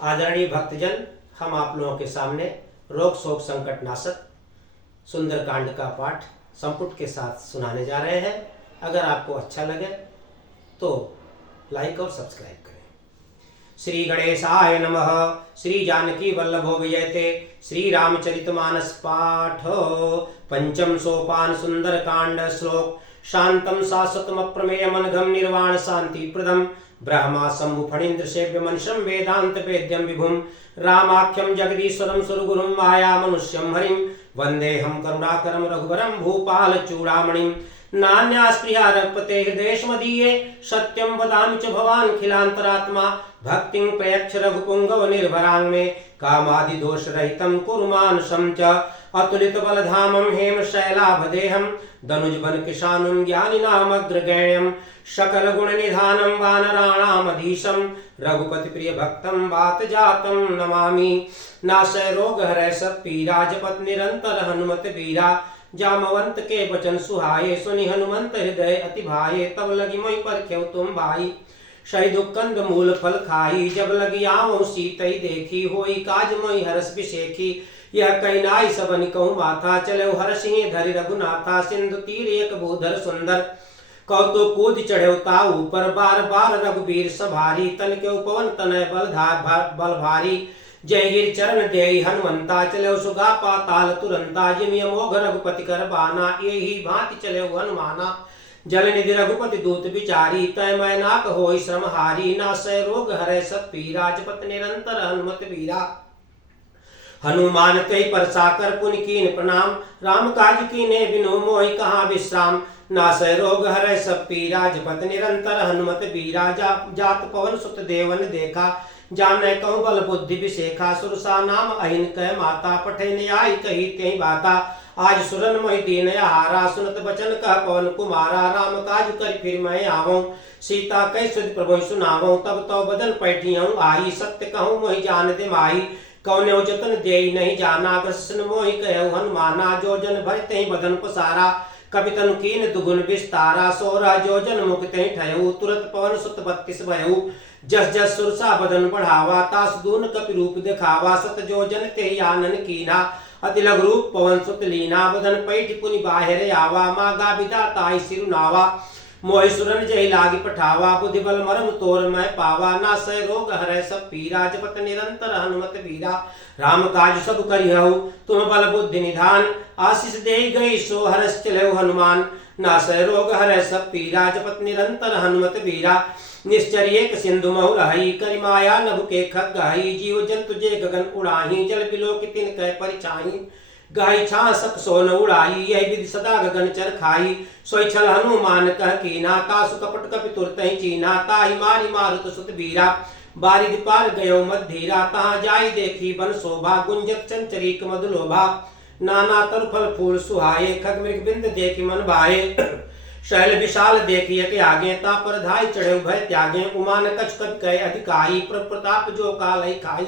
आदरणीय भक्तजन, हम आप लोगों के सामने रोग शोक संकट नाशक सुंदरकांड का पाठ संपुट के साथ सुनाने जा रहे हैं। अगर आपको अच्छा लगे तो लाइक और सब्सक्राइब करें। श्री गणेशाय नमः। श्री जानकी वल्लभो विजयते। श्री रामचरितमानस पाठ पंचम सोपान सुंदरकांड श्लोक शांतम शाश्वतम अप्रमेयमनघम निर्वाण शांति प्रदम ब्रह्मा शंभु फणीन्द्र सेव्य मनुष्यम वेदांत वेद्यम विभुम रामाख्यम जगदीश्वरम सुरगुरुम माया मनुष्यम हरिम वंदेहम करुणाकरम रघुवरम भूपाल चूड़ामणिम नान्यास्पृहा रघुपते हृदयेष्मदीये सत्यं वदामि च भवान् खिलान्तरात्मा भक्तिं प्रयच्छ रघुपुंगव निर्भरां मे कामादि दोष रहितं कुरु मानसं च अतुलित बलधामं हेम शैलाभदेहं दनुज बन किशानुं ज्ञानिनामग्रगण्यं सकल गुण निधानं वानराणामधीशं रघुपति प्रिय भक्तं वात जातं नमामि। नाशय रोग हरै सब पीरा जपत निरंतर हनुमत बीरा जामवंत के वचन सुहाये सुनि हनुमंत हृदय अति भाये तब लगी मोहि परख्यौ तुम भाई सही दुक्कंद मूल फल खाई जब लगी आवो सीतई देखी होई काज मोहि हरस बिसेखी यह कैनाई सबन कहूँ माथा चलो हरसिंह धरि रघुनाथा सिंधु तीर एक भूधर सुंदर कौतुक कूद चढ़े ताऊ पर बार बार रघुबीर सभारी तन के उपवन तनय बल भारी जय गिर चरण देहि हनुमंता चले सुगा पाताल तुरंता जिमिय मोघ रघुपति कर बाना यही भांति चले हनुमाना जल निधि रघुपति दूत बिचारी तय मै नाक होई श्रम हारी नासय रोग हरै सब पीरा जपत निरंतर हनुमत बीरा हनुमान कई परसाकर पुनि कीन प्रणाम राम काज कीने बिनु मोहि कहाँ विश्राम नासय रोग हरै सब पीरा जपत निरंतर हनुमत बीरा जात पवन सुत देवन देखा जाने कहूँ बल बुद्धि विशेखा सुरसा नाम अहिन कह माता पठे न्याय कही त्यही बाता आज सुरन मोहि दीन हारा सुनत बचन कह पवन कुमारा राम काज कर फिर मैं आवऊं सीता कह सुध प्रभु सुनावऊं तब तो बदन पैठियऊं आई सत्य कहूँ मोहि जान दे माही कौने जतन दे नहीं जाना कृष्ण मोहि कहु हनुमाना जो जन भरते बदन पसारा कवि तनु कीन दुगुन विस्तारा सोरा जो जन मुक्ते ठयऊ तुरत पवन सुत 32 भयऊ जस जस सुरसा बदन बढ़ावा तास दून कपि रूप दिखावा सत जो जन ते आनन कीना अति लघु रूप पवन सुत लीना बदन पैठ पुनि बाहिर आवा मागा विदा ताई सिरुनावा मोहि सुरन जय लागी पठावा बुद्धि बल मरम तोर मैं पावा नासय रोग हरै सब पीरा जपत निरंतर हनुमत बीरा राम काज सब करिहु तुम बल बुद्धि निधान आशीष दे गई सो हरस चले हनुमान नासय रोग हरै सब पीरा जपत निरंतर हनुमत बीरा निश्चर एक सिंधु महु रही करि माया नभ के खग गही जीव जंतु जे गगन उड़ाही जल बिलो की तिन कह परिछाई गाय छा सक सोन उड़ाई यह विधि सदा गगन चर खाई सोई छल हनुमान कह कीना तासु कपट कपि तुरत ही चीना ताहि मारी मारुत सुत बीरा बारिद पार गयो मधीरा तहाँ जाई देखी बन शोभा गुंजत चंचरीक मधुलोभा नाना तरु फल फूल सुहाये खग मृग बिंद देखी मन भाए शैल विशाल देखिए के आगे ता पर धाई चढ़े भय त्यागे उमान कछ कप कह अधिकारी प्रताप जो काल खाई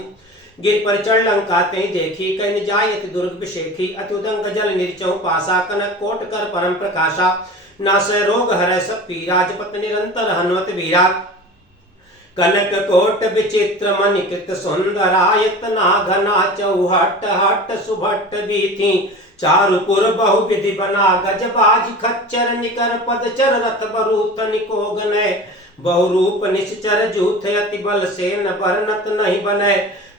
गिर पर चढ़ लंका ते देखी कन जाय अति दुर्ग विशेखी अत्युदंग जल निर्चहु पासा कनक कोट कर परम प्रकाशा नासय रोग हरै सब पीरा जपत निरंतर हनुमत बीरा कनक कोट विचित्र मणिकृत सुंदरायत नाघना चौहट हट सुभट बीथी चारुपुर बहु विधि बना गजबाज खच्चर निकर पदचर रथ बरूत निकोगनय बहुरूप निश्चर जूथ अति बल से न बरनत नहीं बने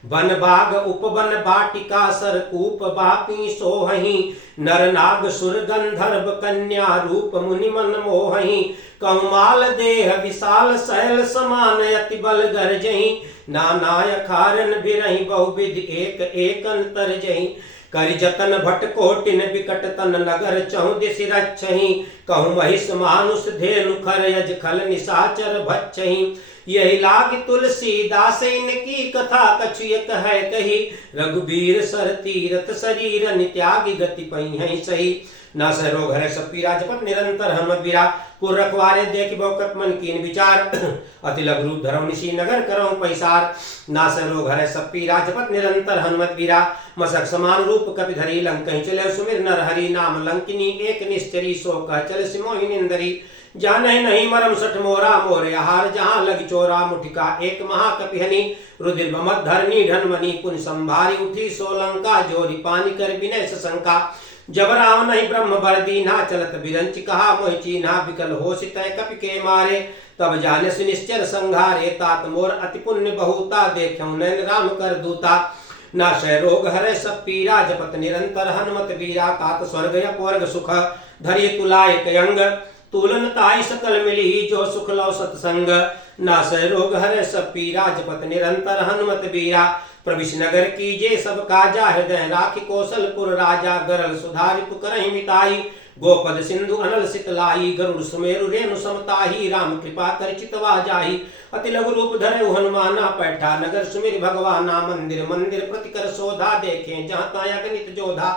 वन बाग उपवन बाटिका सरकूप बापी सोहही नर नाग सुर गंधर्व कन्या रूप मुनि मन मोहही कौमाल देह विशाल शैल समान अति बल गर्जही नानाय खारन बिरही बहुविधि एक एक अंतर जही करि जतन भट कोटिन विकट तन नगर चहु दिशि रक्षहि कहु महिष मानुष धेनु खर यज खल निशाचर भक्षहि यही लाग तुलसीदास इनकी कथा कछु एक है कही रघुबीर सर तीरथ शरीर नित्यागी गति पई है सही नासय रोग हरै सब पीरा जपत निरंतर हनुमत बीरा पुर रखवारे देखि बहुकत मन कीन विचार अति लघु रूप धरम निशी नगर करऊं पैसार नासय रोग हरै सब पीरा जपत निरंतर हनुमत बीरा मसक समान रूप कपि धरी लंकहि चले सुमिर नर हरि नाम लंकिनी एक निश्चरी सो कह चल सिमोहि निंदरी जाने नहीं मरम सठ मोरा मोरे आहार जहाँ लग चोरा मुठिका एक महाकपिहनी रुधिर बमत धरनी ढनमनी पुन संभारी उठी सोलंका जोरी पानी कर विनय सशंका जब राम नहीं ब्रह्म बर दीना चलत बिरंच कहा मोहि चीन्हा विकल होशित कपि के मारे तब जाने सुनिश्चर संघारे तात मोर अति पुण्य बहुता देखऊं नैन राम कर दूता नाशय रोग हरे सब पीरा जपत निरंतर हनुमत वीरा तात स्वर्ग अपवर्ग सुख धरि तुलाय कयंग तुलन ताई सकल मिली जो सुख लव सत्संग नासय रोग हरे सब पीरा जपत निरंतर हनुमत वीरा प्रविश नगर कीजे सब काजा हृदय राखी कौशलपुर राजा गरल सुधारि पुकरहि मिताई गोपद सिंधु अनल सितलाई गरुड़ सुमेरु रेणु समताही राम कृपा कर चितवा जाही अति लघु रूप धरे हनुमाना पैठा नगर सुमिर भगवाना मंदिर मंदिर प्रतिकर शोधा देखे जहाँ ताया गणित जोधा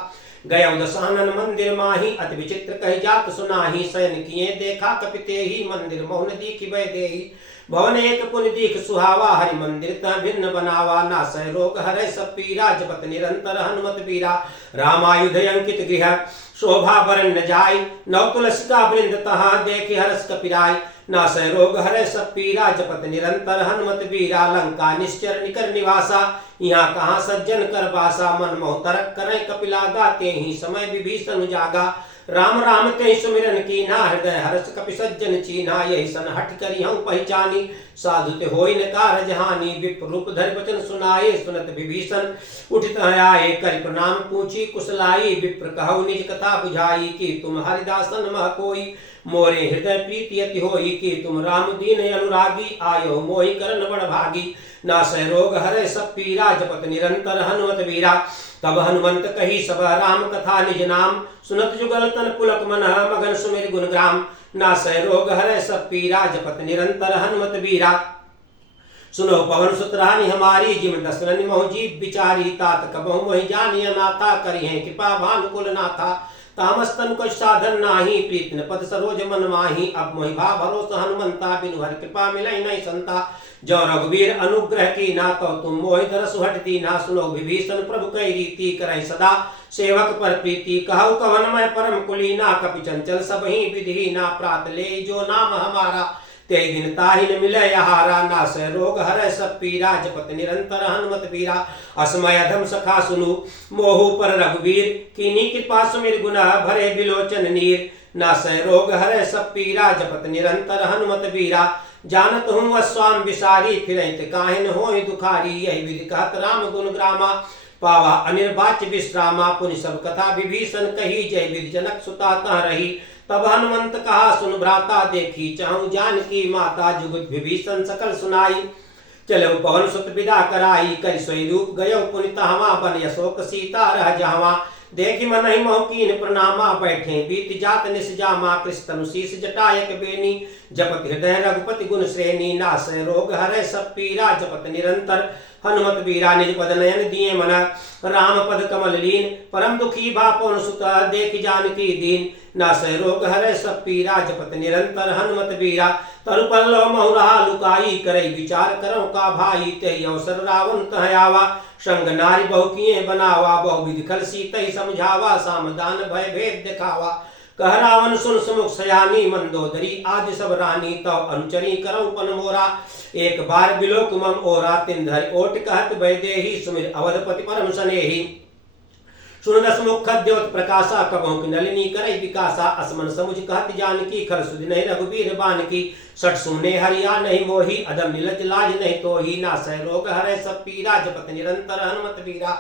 गय दशानन मंदिर माही अति विचित्र कही जात सुनाही शयन किए देखा कपिते ही मंदिर मोहन दीखि वै देही भवन एक पुन दीख सुहावा हरि मंदिर ता भिन्न बनावा नासय रोग हरे सब पीरा जपत निरंतर हनुमत वीरा रामायुध अंकित गृह शोभा बरन न जाय नव तुलसी का वृंद तहाँ देखि हरस कपिराय नासय रोग हरे सब पीरा जपत निरंतर हनुमत वीरा लंका निश्चर निकर निवासा यहाँ कहाँ सज्जन कर बासा मन मोह तरक करे कपिला गाते ही समय विभीषण जागा राम राम ते सुमिरन की ना हृदय हर्ष कपि सज्जन चीना यही सन हट करी हम पहचानी साधु ते होई न कारज हानि विप्र रूप धरि वचन सुनाए सुनत विभीषण उठित आए कर प्रणाम पूछी कुशलाई विप्र कहु निज कथा बुझाई कि तुम हरिदासन मह कोई मोरे हृदय प्रीति अति होई कि तुम राम दीन अनुरागी आयो मोहि करन बड़ भागी नासय रोग हरे सब पीरा जपत निरंतर हनुमत वीरा तब हनुमंत कही सब राम कथा निज नाम सुनत जुगल तन पुलक मन मगन सुमिर गुण ग्राम नासय रोग हरे सब पीरा जपत निरंतर हनुमत वीरा सुनो पवन सुत रानी हमारी जिम दसरन मोह जीव बिचारी तात कबहु मोहि जानिय नाथा करी है कृपा भानुकुल नाथा तामस्तन को साधन नाही प्रीतन पद सरोज मन माही अब मोहि भा भरोसा हनुमंता बिनु हरि कृपा मिलै नहीं संता जो रघुवीर अनुग्रह की ना तो तुम मोहि दरस हट दी ना सुनो विभीषण प्रभु कई रीति करहि सदा सेवक पर प्रीति कहु कवन मैं परम कुलीना कपि चंचल सब ही विधि ना प्रात ले जो नाम हमारा ते दिन ताहि न मिले आहारा नासय रोग हरै सब पीरा जपत निरंतर हनुमत वीरा असमय अधम सखा सुनु मोहु पर रघुवीर कीनी कृपा सुमिर गुना भरे बिलोचन नीर नासय रोग हरै सब पीरा जपत निरंतर हनुमत वीरा जानत हूँ अस्वाम विसारी फिरत काहिन होय दुखारी यही विधि कहत राम गुण ग्रामा पावा अनिर्वाच्य विश्रामा पुनि सब कथा विभीषण कही जय विधि जनक सुता तह रही तब हनुमंत कहा सुन भ्राता देखी चाहूं जानकी माता जुगुत विभीषण सकल सुनाई चलो पवन सुत विदा कराई कर सोई रूप गयो पुनि तहवा बन अशोक सीता रह जावा देखी मन ही मोहकीन प्रणामा बैठे बीत जात निस जामा कृष्ण शीस जटायक बेनी जपत हृदय रघुपति गुण श्रेणी नासय रोग हरै सब पीरा जपत निरंतर हनुमत वीरा निज पद नयन दिए मन राम पद कमल लीन परम दुखी भापौन सुत देख जानकी दीन नासय रोग हरै सब पीरा जपत निरंतर हनुमत वीरा तरु पल्लव महुरहा लुकाई करई विचार करो का भाई तेहि अवसर रावण तह आवा संग नारी बहु किए बनावा बहु विधि खल सीतहि समझावा सामदान भय भेद दिखावा कह रावण सुन सुमुख सयानी मंदोदरी आज सब रानी तव अनुचरी करौ पन मोरा एक बार बिलोक मम ओरा तिन धरि ओट कहत वैदेही सुमिर अवधपति परम सनेही सुन दस मुख द्योत प्रकाशा कबहु की नलिनी करई विकासा असमन समुझ कहत जानकी खर सुधि नहीं रघुबीर बानकी सठ सुमने हरिया नहीं मोही अदम निलज लाज नहीं तो ही नासय रोग हरै सब पीरा जपत निरंतर हनुमत वीरा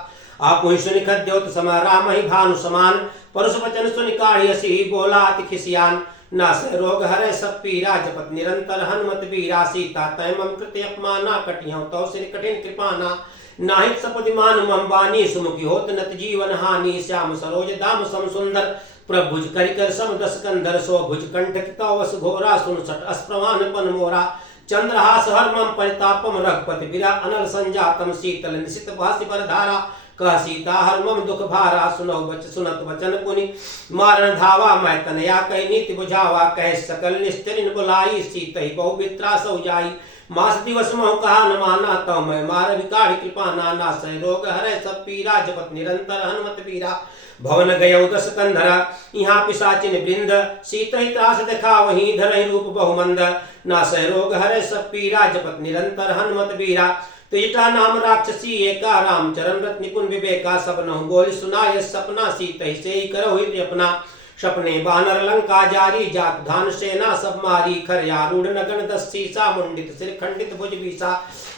आप ही सुनि खद्योत सम राम ही भानु समान परुष वचन सुनि काढ़ियसी बोला अति खिसियान नासय रोग हरै सब पीरा जपत निरंतर हनुमत वीरा सीता तय मम कृत्य अपमाना कटिहं तव श्री कठिन कृपाना नाहित सपदिमान मम बानी सुमुखी होत नत जीवन हानि श्याम सरोज दाम सम सुंदर प्रभुज करिकर सम दस कंधर सो भुज कंठ कितावस घोरा सुन सट अस्प्रवान पन मोरा चंद्रहास हरमम परितापम रघुपति बिरा अनल संजातम शीतल निशित भासि पर धारा कह सीता हरमम दुख भारा सुनो बच सुनत वचन पुनि मारण धावा मैं तनया कह नीति बुझावा कह सकल निस्त्रिन बुलाई सीतहि बहु वित्रा सौ जाई मास दिवस मोह कहा न माना तो मैं मार विकार कृपा नाना सह रोग हरै सब पीरा जपत निरंतर हनुमत वीरा भवन गयो दस कंधरा, यहाँ पिशाचिन वृंद, सीत ही त्रास देखा वहीं धरहि रूप बहुमंद, नासै रोग हरै सब पीरा, जपत निरंतर हनुमत बीरा। त्रिजटा नाम राक्षसी एका, रामचरण रत निपुण विवेका, सब नहु बोल सुनाय सपना, सीत ही से ही करहु हृदय अपना। सपने बानर लंका जारी, जात धान सेना सब मारी, खरयारूढ़ नगन दस सीसा, मुंडित सिर खंडित भुज बीसा।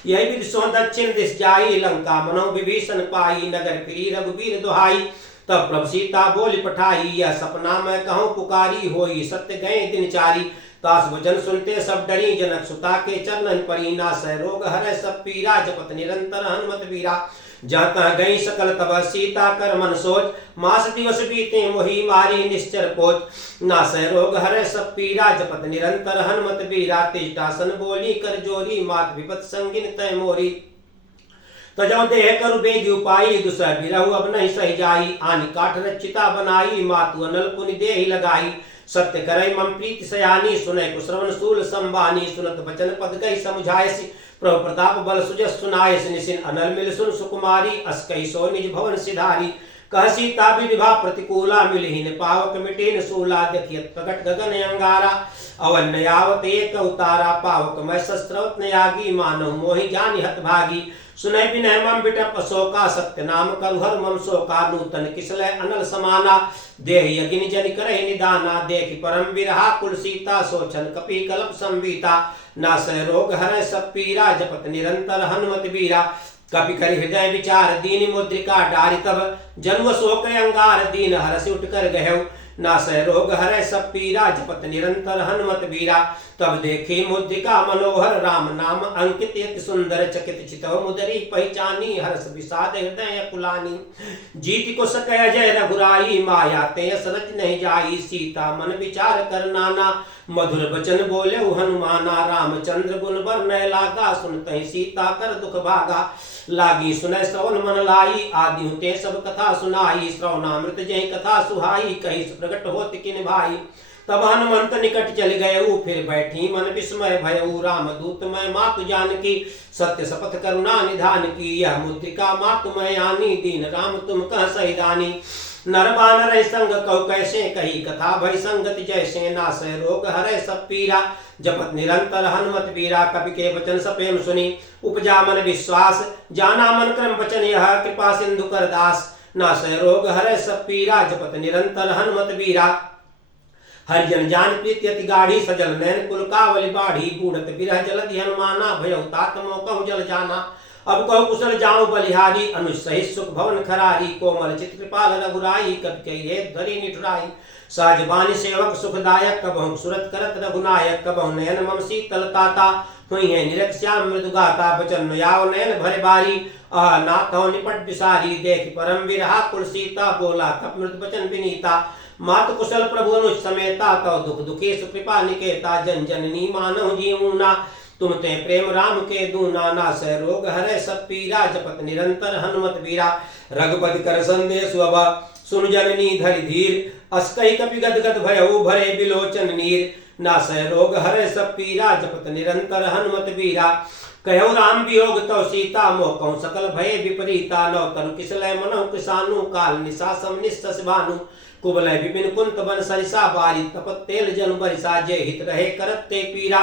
यही विधि सो दक्षिण दिश जाई, लंका मनो विभीषण पाई, नगर फिरी रघुबीर दुहाई। तब प्रभु सीता बोली पठाई, यह सपना मैं कहूँ पुकारी, होई सत्य गए दिन चारी। तास वचन सुनते सब डरी, जनक सुता के चरणन परी, नासै रोग हरै सब पीरा, जपत निरंतर हनुमत बीरा। जाता गई सकल तब सीता कर मन सोच, मास दिवस बीते मोही मारी निश्चर पोच। नासै रोग हरै सब पीरा, जपत निरंतर हनुमत बीरा। तिजटासन बोली कर जोरी, मात विपत संगिन तय मोरी। तजौ देह करु बेगी उपाई, दुसह बिरहु अब नहीं सही जाई, आनि काठ रचिता बनाई, मातु अनल पुनि देहि लगाई। सत्य करई मम प्रीति सयानी, सुनै कुश्रवण शूल संबानी, सुनत बचन पद गई समुझायसि, प्रभु प्रताप बल सुजस सुनायसि। निसिन अनल मिल सुन सुकुमारी, अस कहि सो निज भवन सिधारी। कह सीता विधि प्रतिकूला, मिलहीन पावक मिटेन सूला, देखियत प्रगट गगन अंगारा। अवन्य यावत एक उतारा, पावक मैं शस्त्रवत नयागी, मानव मोहि जानि हत भागी। सुनय विनय मम बिटप शोका, सत्य नाम कलहर मम शोका। नूतन किसलय अनल समाना, देह यज्ञ जन करहि निदाना। देखि परम बिरहा कुल सीता, सोचन कपि कल्प संवीता। नासै रोग हरै सब पीरा, जपत निरंतर हनुमत बीरा। कपि करि हृदय विचार, दीन मुद्रिका डारि तब, जन्म शोक अंगार, दीन हरसि उठ कर गहु। नासै रोग हरै सब पीरा, जपत निरंतर हनुमत बीरा। तब देखी मुद्रिका मनोहर, राम नाम अंकित यति सुंदर। चकित चितव मुदरी पहचानी, हर्ष विषाद हृदय कुलानी। जीत को सकय जय रघुराई, माया ते सरच नहीं जाई। सीता मन विचार कर नाना, मधुर बचन बोले हनुमाना। रामचंद्र गुण वर्णय लागा, सुनतहि सीता कर दुख भागा। लागी सुनय श्रवण मन लाई, आदि ते सब कथा सुनाई। श्रवणामृत जय कथा सुहाई, कही प्रकट होत किन भाई। तब हनुमंत निकट चल गयऊ, फिर बैठी मन विस्मय भयऊ। राम दूत मैं मातु जानकी, सत्य शपथ करुणा निधान की। यह मुद्रिका मातु मैं आनी, दीन राम तुम कह सहिदानी। नर बानर संग कहो कैसे, कही कथा भय संगत जैसे। नासै रोग हरै सब पीरा, जपत निरंतर हनुमत बीरा। कवि के वचन सप्रेम सुनी, उपजा मन विश्वास। जाना मन क्रम वचन यह, कृपा सिंधु कर दास। नासै रोग हरै सब पीरा, जपत निरंतर हनुमत बीरा। हरिजन जान प्रीति अति गाढ़ी, सजल नैन कुल कावली बाढ़ी। बूढ़त बिरह जलधि हनुमाना, भयउ तात मोकहु जल जाना। अब कहु कुशल जाऊं बलिहारी, अनुज सहित सुख भवन खरारी। कोमल चित कृपाल रघुराई, कब कहिए धरी निठुराई। सहज बानी सेवक सुखदायक, कबहु सुरत करत रघुनायक। कबहु नयन मम शीतल ताता, हुई है निरख श्याम मृदु गाता। बचन याव नयन भरे बारी, नाथो निपट विसारी। देख परम बिरहा कुल सीता, बोला कप मृदु बचन विनीता। मात कुशल प्रभु अनुज समेता, तव दुख दुखे सुकृपा निकेता। जन जननी मानव जीवना, तुम ते प्रेम राम के दूना। नासै रोग हरै सब पीरा, जपत निरंतर हनुमत बीरा। रघुपति कर संदेश अब, सुन जननी धरि धीर। अस कहि कपि गद गद भयउ, भरे बिलोचन नीर। नासै रोग हरै सब पीरा, जपत निरंतर हनुमत बीरा। कहु राम वियोग तव सीता, मोकहु सकल भय विपरीता। नौ तरु किसलय मनहु किसानु, काल निशा सम निश्चस भानु। कुबलय विपिन कुंत बन सरिसा, बारी तपत तेल जनु बरिसा। जे हित रहे करत ते पीरा,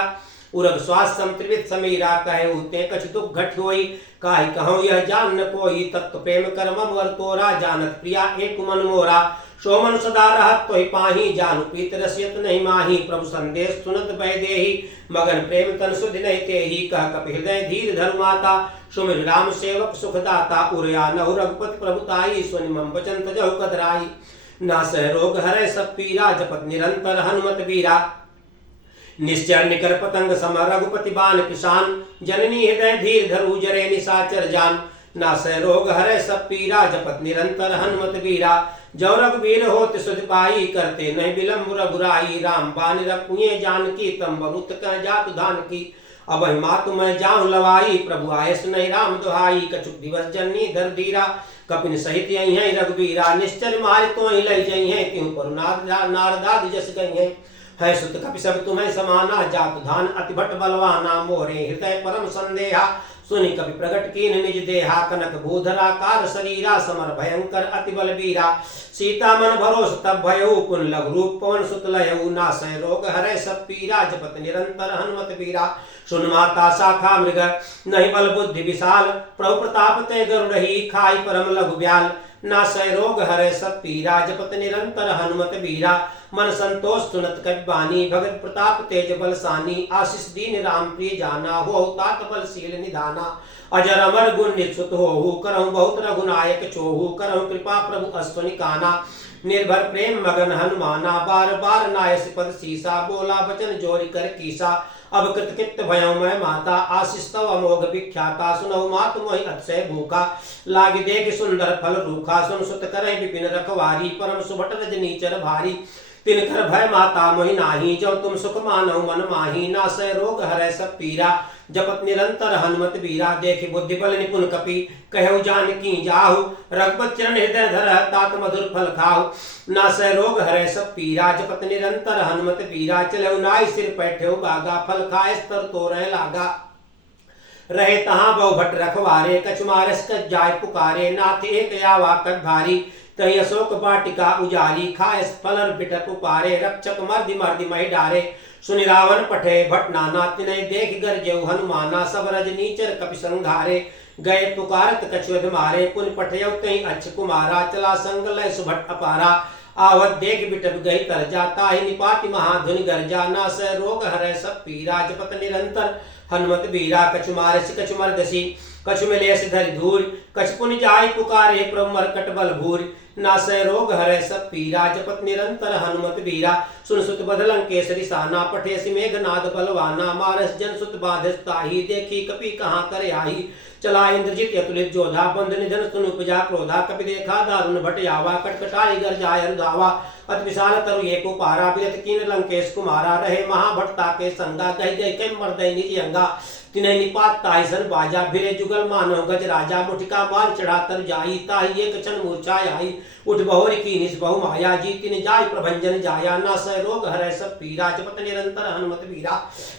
उरग श्वास सम त्रिविध समीरा। कहे ते कछ दुख घट होई, काहि कहूँ यह जान न कोई। तत्व प्रेम कर मम वर तोरा, जानत प्रिया एक मन मोरा। सो मन सदा रहत तोहि पाही, जानु प्रीत रसियत नहीं माही। प्रभु संदेश सुनत वैदेही, मगन प्रेम तन सुधि नहीं तेही। कह कपि हृदय धीर धरु माता, सुमिर राम सेवक सुखदाता। उरया नहु रघुपति प्रभुताई, सुनि मम वचन तजहु कतराई। नासै रोग हरै सब पीरा, जपत निरंतर हनुमत बीरा। निश्चर निकर पतंग सम, रघुपति बाण किसान। जननी हृदय धीर धरु, जरे निशाचर जान। नासै रोग हरै सब पीरा, जपत निरंतर हनुमत बीरा। जो रघुबीर होत सुध पाई, करते नहीं विलम्ब रघुराई। राम बाण रखुए जानकी, तम बहुत कह जातु धान की। अब मातु मैं जाऊं लवाई, प्रभु आयस नहीं राम दुहाई। कछुक दिवस जननी धर धीरा, कपिन सहित यही है रघुबीरा। निश्चल मार तो ही लई जई है, त्यों पर नारदाद जस गई है। सुत कपि सब तुम्हें समाना, जातु धान अति भट बलवाना। मोरे हृदय परम संदेहा, सुनि कपि प्रगट कीन निज देहा कनक भूधराकार शरीरा समर भयंकर अति बलबीरा सीता मन भरोस तब भयउ पुन लघु रूप पवन सुत लयउ नासय रोग हरै सब पीरा जपत निरंतर हनुमत बीरा सुन माता शाखा मृग नहीं बल बुद्धि विशाल प्रभु प्रताप ते गरुड़हि खाई परम लघु ब्याल नासय रोग हरै सब पीरा जपत निरंतर हनुमत बीरा मन संतोष सुनत कपि बानी भगत प्रताप तेज बलसानी आशीष दीन राम प्रिय जाना हो तात बलशील निधाना अजर अमर गुण निश्चित होहु करहु बहुत रघुनायक छोहु करहु कृपा प्रभु अश्वनि काना निर्भर प्रेम मगन हनुमाना बार बार नायस पद सीसा बोला बचन जोरि कर कीसा अब कृतकृत भयउ मैं माता आशीष तव अमोघ विख्याता सुनहु मात मोहि अतिशय भूखा लागे देख सुंदर फल रूखा सुन सुत करे विपिन रखवारी परम सुभट रजनीचर भारी तिनकर भय माता मोहि नाही जो तुम सुख मानहु मन माही नासय रोग हरै सब पीरा जपत निरंतर हनुमत बीरा देखि बुद्धि बल निपुण कपि कहु जानकी जाहु रघुपति चरण हृदय धर तात मधुर फल खाहु नासय रोग हरै सब पीरा जपत निरंतर हनुमत बीरा चलहु नाई सिर बैठेउ बागा फल खाए स्तर तोरय लागा रहे तहाँ बहु भट रखवारे कछु मारस कछ जाय पुकारे नाथ एक आवा कछ भारी कहीं अशोक वाटिका उजारी खाए फलर बिटप उपारे रक्षक मर्दि मर्दि महि डारे सुनि रावण पठे भट नाना तिनय देख गरजेउ हनुमाना सब रजनीचर कपि संघारे गए पुकारत कछुअध मारे पुन पठयउ तई अच्छ कुमारा चला संग लय सुभट अपारा आवत देख बिटप गई तर जाता ही निपाति महाधुनि गर्जा नासय रोग हरै सब पीरा जपत निरंतर हनुमत बीरा कछु मारसि कछु मर्दसी कछु मिलेसि धरि धूरि कछु पुनि जाय पुकारे प्रभु मरकट बल भूरि नासय रोग हरै सब पीरा जपत निरंतर हनुमत बीरा सुन सुत बदलं केसरी साना पठेसि मेघनाद बलवाना मारस जन सुत बाधस ताही देखी कपि कहाँ करे आई चला इंद्रजित अतुलित जोधा बंध निधन सुन उपजा क्रोधा कपि देखा दारुण भट आवा कटकटाई गर्जाय रुधावा अति विशाल तरु एको पारा बिरत कीन लंकेश कुमारा रहे महाभट्टा के संगा गह गह के मर्दय निज अंगा तिन्हें निपात ताहि सन बाजा भिरे जुगल मानव गज राजा मुठिका मार चढ़ा तर जाई ताहि एक क्षण मूर्छा आई उठ बहोरी की निस बहु माया जी तिन जाय प्रभंजन जाया नासय रोग हरै सब पीरा जपत निरंतर हनुमत बीरा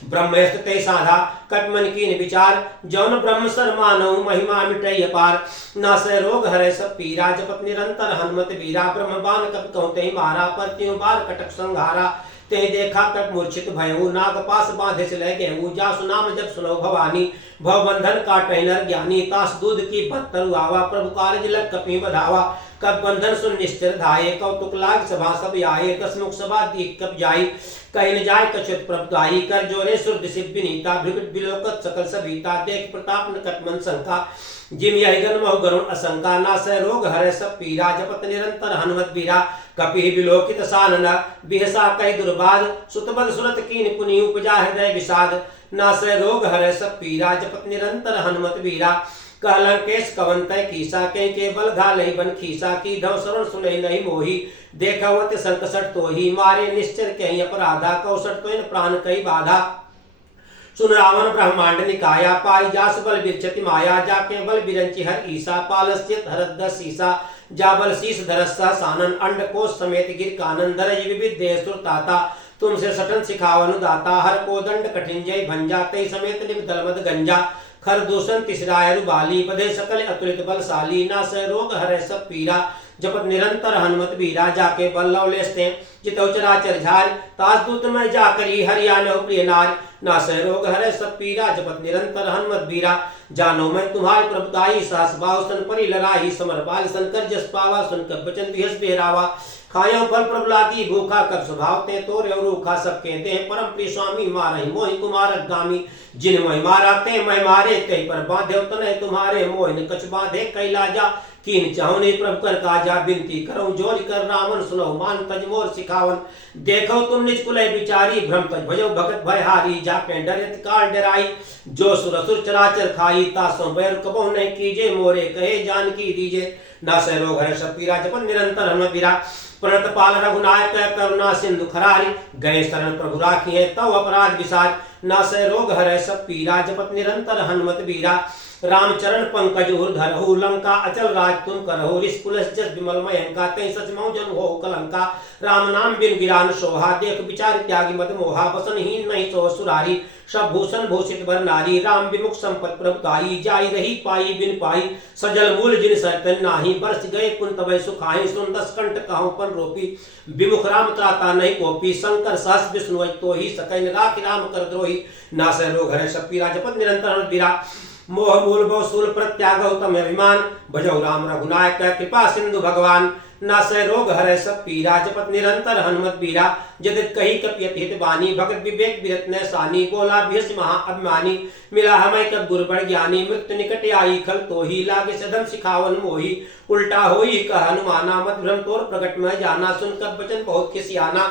ब्रह्मस्त ते साधा कटमन कीन विचार जौन ब्रह्म सर मानव महिमा मिटई अपार नासय रोग हरै सब पीरा जपत निरंतर हनुमत बीरा ब्रह्म बाण कपि कहते मारा पर त्यों बार कटक संघारा ते देखा कप मूर्छित भयउ नाग पास बांधे से लय गेहूं जासु नाम जब सुनो भवानी भव बंधन काटै नर ज्ञानी तास दूध की भत्तर आवा प्रभु कार्य लग कपि बधावा कप बंधन सुन निश्चर धाये कौतुक लाग सभा सब आये दसमुख सभा दीप कप जाई कहीं न जाय कछुत प्रभु गाई कर जोरे सुरभि सिद्ध विनीता भृगुट बिलोकत सकल सभीता देख प्रताप न कटमन शंका जिम यही गण महु गरुण असंका नासय रोग हरै सब पीरा जपत निरंतर हनुमत बीरा कपि विलोकित सानन बिहसा कहि दुर्बाद सुतबद सुरत कीन पुनि उपजा हृदय विषाद नासय रोग हरै सब पीरा जपत निरंतर हनुमत बीरा कहलंकेश कवंतय कीसा के बल घालहि बन खीसा की धव शरण सुनहि नहीं मोही देखवत संकसट तोही मारे निश्चर कहि अपराधा कौसट तोइन प्राण कहि बाधा सुन रावण ब्रह्मांड निकाया पाई जास बल बिरचति माया जाके बल बिरंचि हर ईसा पालस्यत हरद दस ईसा जाबल शीस धरस्सा सानन अंड कोश समेत गिर कानन दरज विविध देह सुरताता तुमसे सटन सिखावनु दाता हर को दंड कठिन जय भंजा तय समेत निब दलमद गंजा खर दूषण तिसराय रुबाली बधे सकल अतुलित बलशाली नासय रोग हरै सब पीरा जपत निरंतर हनुमत बीरा जाके बल लवलेस्ते जितौ चराचर झार तास दूत में जाकरी हरियाणो प्रिय नार नासय रोग हरै सब पीरा जपत निरंतर हनुमत बीरा जानो मैं तुम्हारे प्रभुताई सास बाव सन परि लराही समर बाल सन कर जस पावा सुन कर बचन बिहस बेरावा खायो फल प्रभु लागी भूखा कर स्वभाव ते तोरे रूखा सब कहते हैं परम प्रिय स्वामी मारहि मोहि कुमार गामी जिन मोहि मारा ते मैं मारे ते पर बांधे तने तुम्हारे मोहि कछ बांधे कैलाजा कीन चाहुनि प्रभु कर काजा बिनती करो जोर कर रावण सुनो मान तज मोर सिखावन देखो तुम निज कुलय विचारी भ्रम तज भजो भगत भय हारी जाके डरत काल डराई जो सुर असुर चराचर खाई तासो बैर कबो नहीं कीजे मोरे कहे जानकी दीजे नासय रोग हरै सब पीरा जपत निरंतर हनुमत बीरा प्रणत पाल रघुनायक करुणा सिंधु खरारी गए शरण प्रभु राखिए तव अपराध विसार नासय रोग हरै सब पीरा जपत निरंतर हनुमत बीरा रामचरण पंकज उर धरहु लंका अचल राज तुम करहु रिसपुलस जस विमल मयंका तै सच मौ जन हो कलंका राम नाम बिन गिरान सोहा देख विचार त्यागी मद मोहा बसनहीन नहीं सो सुरारी सब भूषण भूषित बर नारी राम विमुख संपत प्रभुताई जाई रही पाई बिन पाई सजल मूल जिन सरतन नाही बरस गए पुन तबै सुखाई सुन दस कंठ कहूं पन रोपी विमुख राम त्राता नहीं कोपी शंकर सहस विष्णु तो ही सकैन राखि राम कर द्रोही नासै रोग हरै सब पीरा जपत निरंतर बीरा मोह मूल बहुसूल प्रत्याग तम अभिमान भजौ राम रघुनायक कृपा सिंधु भगवान नासै रोग हरै सब पीरा जपत निरंतर हनुमत बीरा जदित कही कपियत हित बानी भगत विवेक विरत न सानी बोला भीष महा अभिमानी मिला हमै कब गुर बड़ ज्ञानी मृत्यु निकट आई खल तो ही लागे सदम सिखावन मोही उल्टा होई कह हनुमाना मत भ्रम तोर प्रकट में जाना सुन कब वचन बहुत किसियाना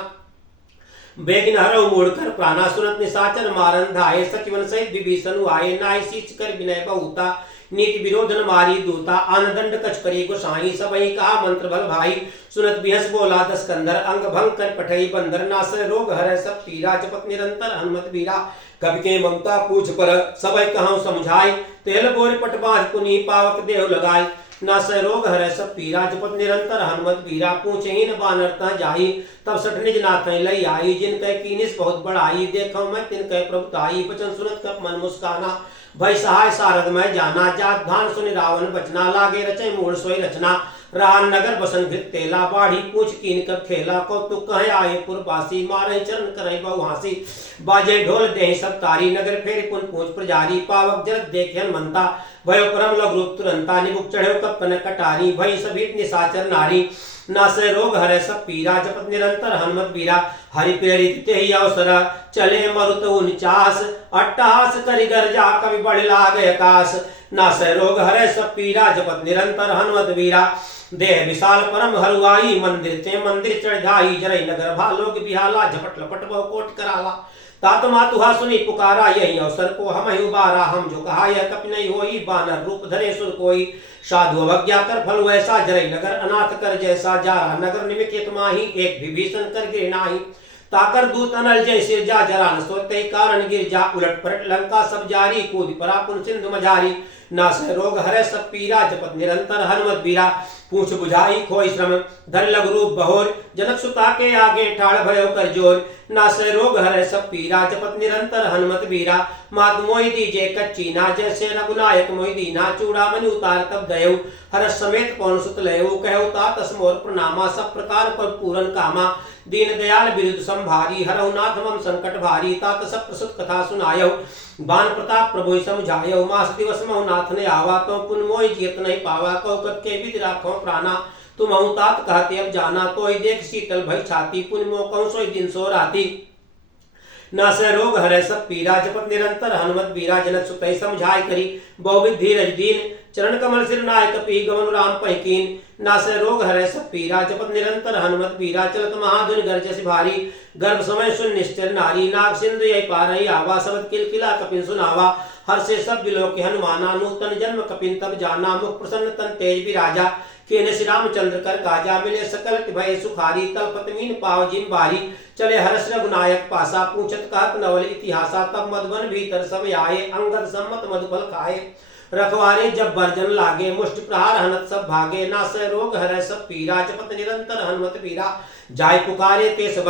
बेगिन हरौ मूढ़ कर प्राणा सुनत निशाचर मारन धाये सचिवन सहित विभीषण आए नाय शीच कर विनय बहुता नीति विरोधन मारी दूता आनदंड कछ करी गोसाई सबई कहा मंत्र बल भाई सुनत बिहस बोला दस कंदर अंग भंग कर पठई बंदर नासै रोग हरै सब पीरा जपत निरंतर हनुमत बीरा कवि के ममता पूछ पर सबई कहूं समझाई तेल बोर पट बांध पुनी पावक देह लगाई नासै रोग हरै सब पीरा जपत निरंतर हनुमत बीरा पूछहीन बानर तह जाई तब सठ निज नाथै लई आई जिन कह कीनिस बहुत बड़ाई देखौ मैं तिन कह प्रभुताई बचन सुनत कप मन मुस्काना भय सहाय सारद में जाना जात धान सुनि रावण बचना लागे रचय मूल सोई रचना रान नगर बसन घृत तेला बाढ़ी पूछ कीन कर खेला कौतुक कहे आए पुरवासी मारे चरण करे बहु हासी बाजे ढोल दे सब तारी नगर फेरी पुन पूछ प्रजारी पावक जरत देखन मनता भयो परम लघु रूप तुरंता निमुख चढ़ो कपन कटारी भई सभी निशाचर नारी नासै रोग हरै सब पीरा जपत निरंतर हनुमत बीरा हरि प्रेरित तेहि अवसर चले मरुत 49 अट्टहास करि गर्जा कवि बढ़ लागे आकाश नासै रोग हरै सब पीरा जपत निरंतर हनुमत बीरा देह विशाल परम हरुआई मंदिर ते मंदिर चढ़ाई जरई नगर भालोग बिहाला झपट लपट बहु कोट कराला तात मातुहा सुनी पुकारा यही अवसर को हम उबारा हम जो कहा यह कपि नहीं होई बानर रूप धरे सुर कोई साधु अवज्ञा कर फल वैसा जरई नगर अनाथ कर जैसा जारा नगर निमित्त एक माही एक विभीषण कर गिर नाही ताकर दूत अनल जय सिर जा जरा न सोते कारण गिर जा उलट पलट लंका सब जारी कूद परा पुन सिंधु मझारी नासै रोग हरै सब पीरा जपत निरंतर हनुमत बीरा पूछ बुझाई खोई श्रम धर लघु रूप बहोर जनक सुता के आगे ठाड़ भयो कर जोर नासै रोग हरै सब पीरा जपत निरंतर हनुमत बीरा मात मोहि दीजे कच्ची ना जैसे रघुनायक मोहि दीना चूड़ामणि उतार तब दयऊ हर्ष समेत पवन सुत लयऊ कहु तात मोर प्रणामा सब प्रकार पर पूरन कामा दीन दयाल बिरुद संभारी हरहु नाथ मम संकट भारी तात सब प्रसुत कथा सुनायऊ बान प्रताप प्रभु समझायऊ मास दिवस महु नाथ ने आवा तो पुन मोहि जियत नहीं पावा कौ कब के विधि राखो प्राणा तुम हूँ तात कहते अब जाना तो ही देख शीतल भई छाती पुन मोह कहूँ सोई दिन सो राती नासै रोग हरै सब पीरा जपत निरंतर हनुमत बीरा जनक सुतई समझाय करी बहुविध धीरज दीन चरण कमल सिर नाय कपि गमन राम पहिकीन नासै रोग हरै सब पीरा जपत निरंतर हनुमत बीरा चलत महाधुन गर्ज से भारी गर्भ समय सुन निश्चर नारी नाग सिंधु यही पारई आवा सबद किलकिला कपिन सुनावा हर से सब बिलो के हनुमाना नूतन जन्म कपिन तब जाना मुख प्रसन्न तन तेज विराजा केने श्री रामचंद्र कर काजा मिले सकल भय सुखारी तलपत मीन पाव जिम बारी चले हर्ष रघुनायक पासा पूछत कहत नवल इतिहासा तब मधुबन भीतर सब आए अंगद सम्मत मधुफल खाए रखवारे जब बर्जन लागे मुष्टि प्रहार हनत सब भागे नासै रोग हरै सब पीरा जपत निरंतर हनुमत बीरा जाय पुकारे ते सब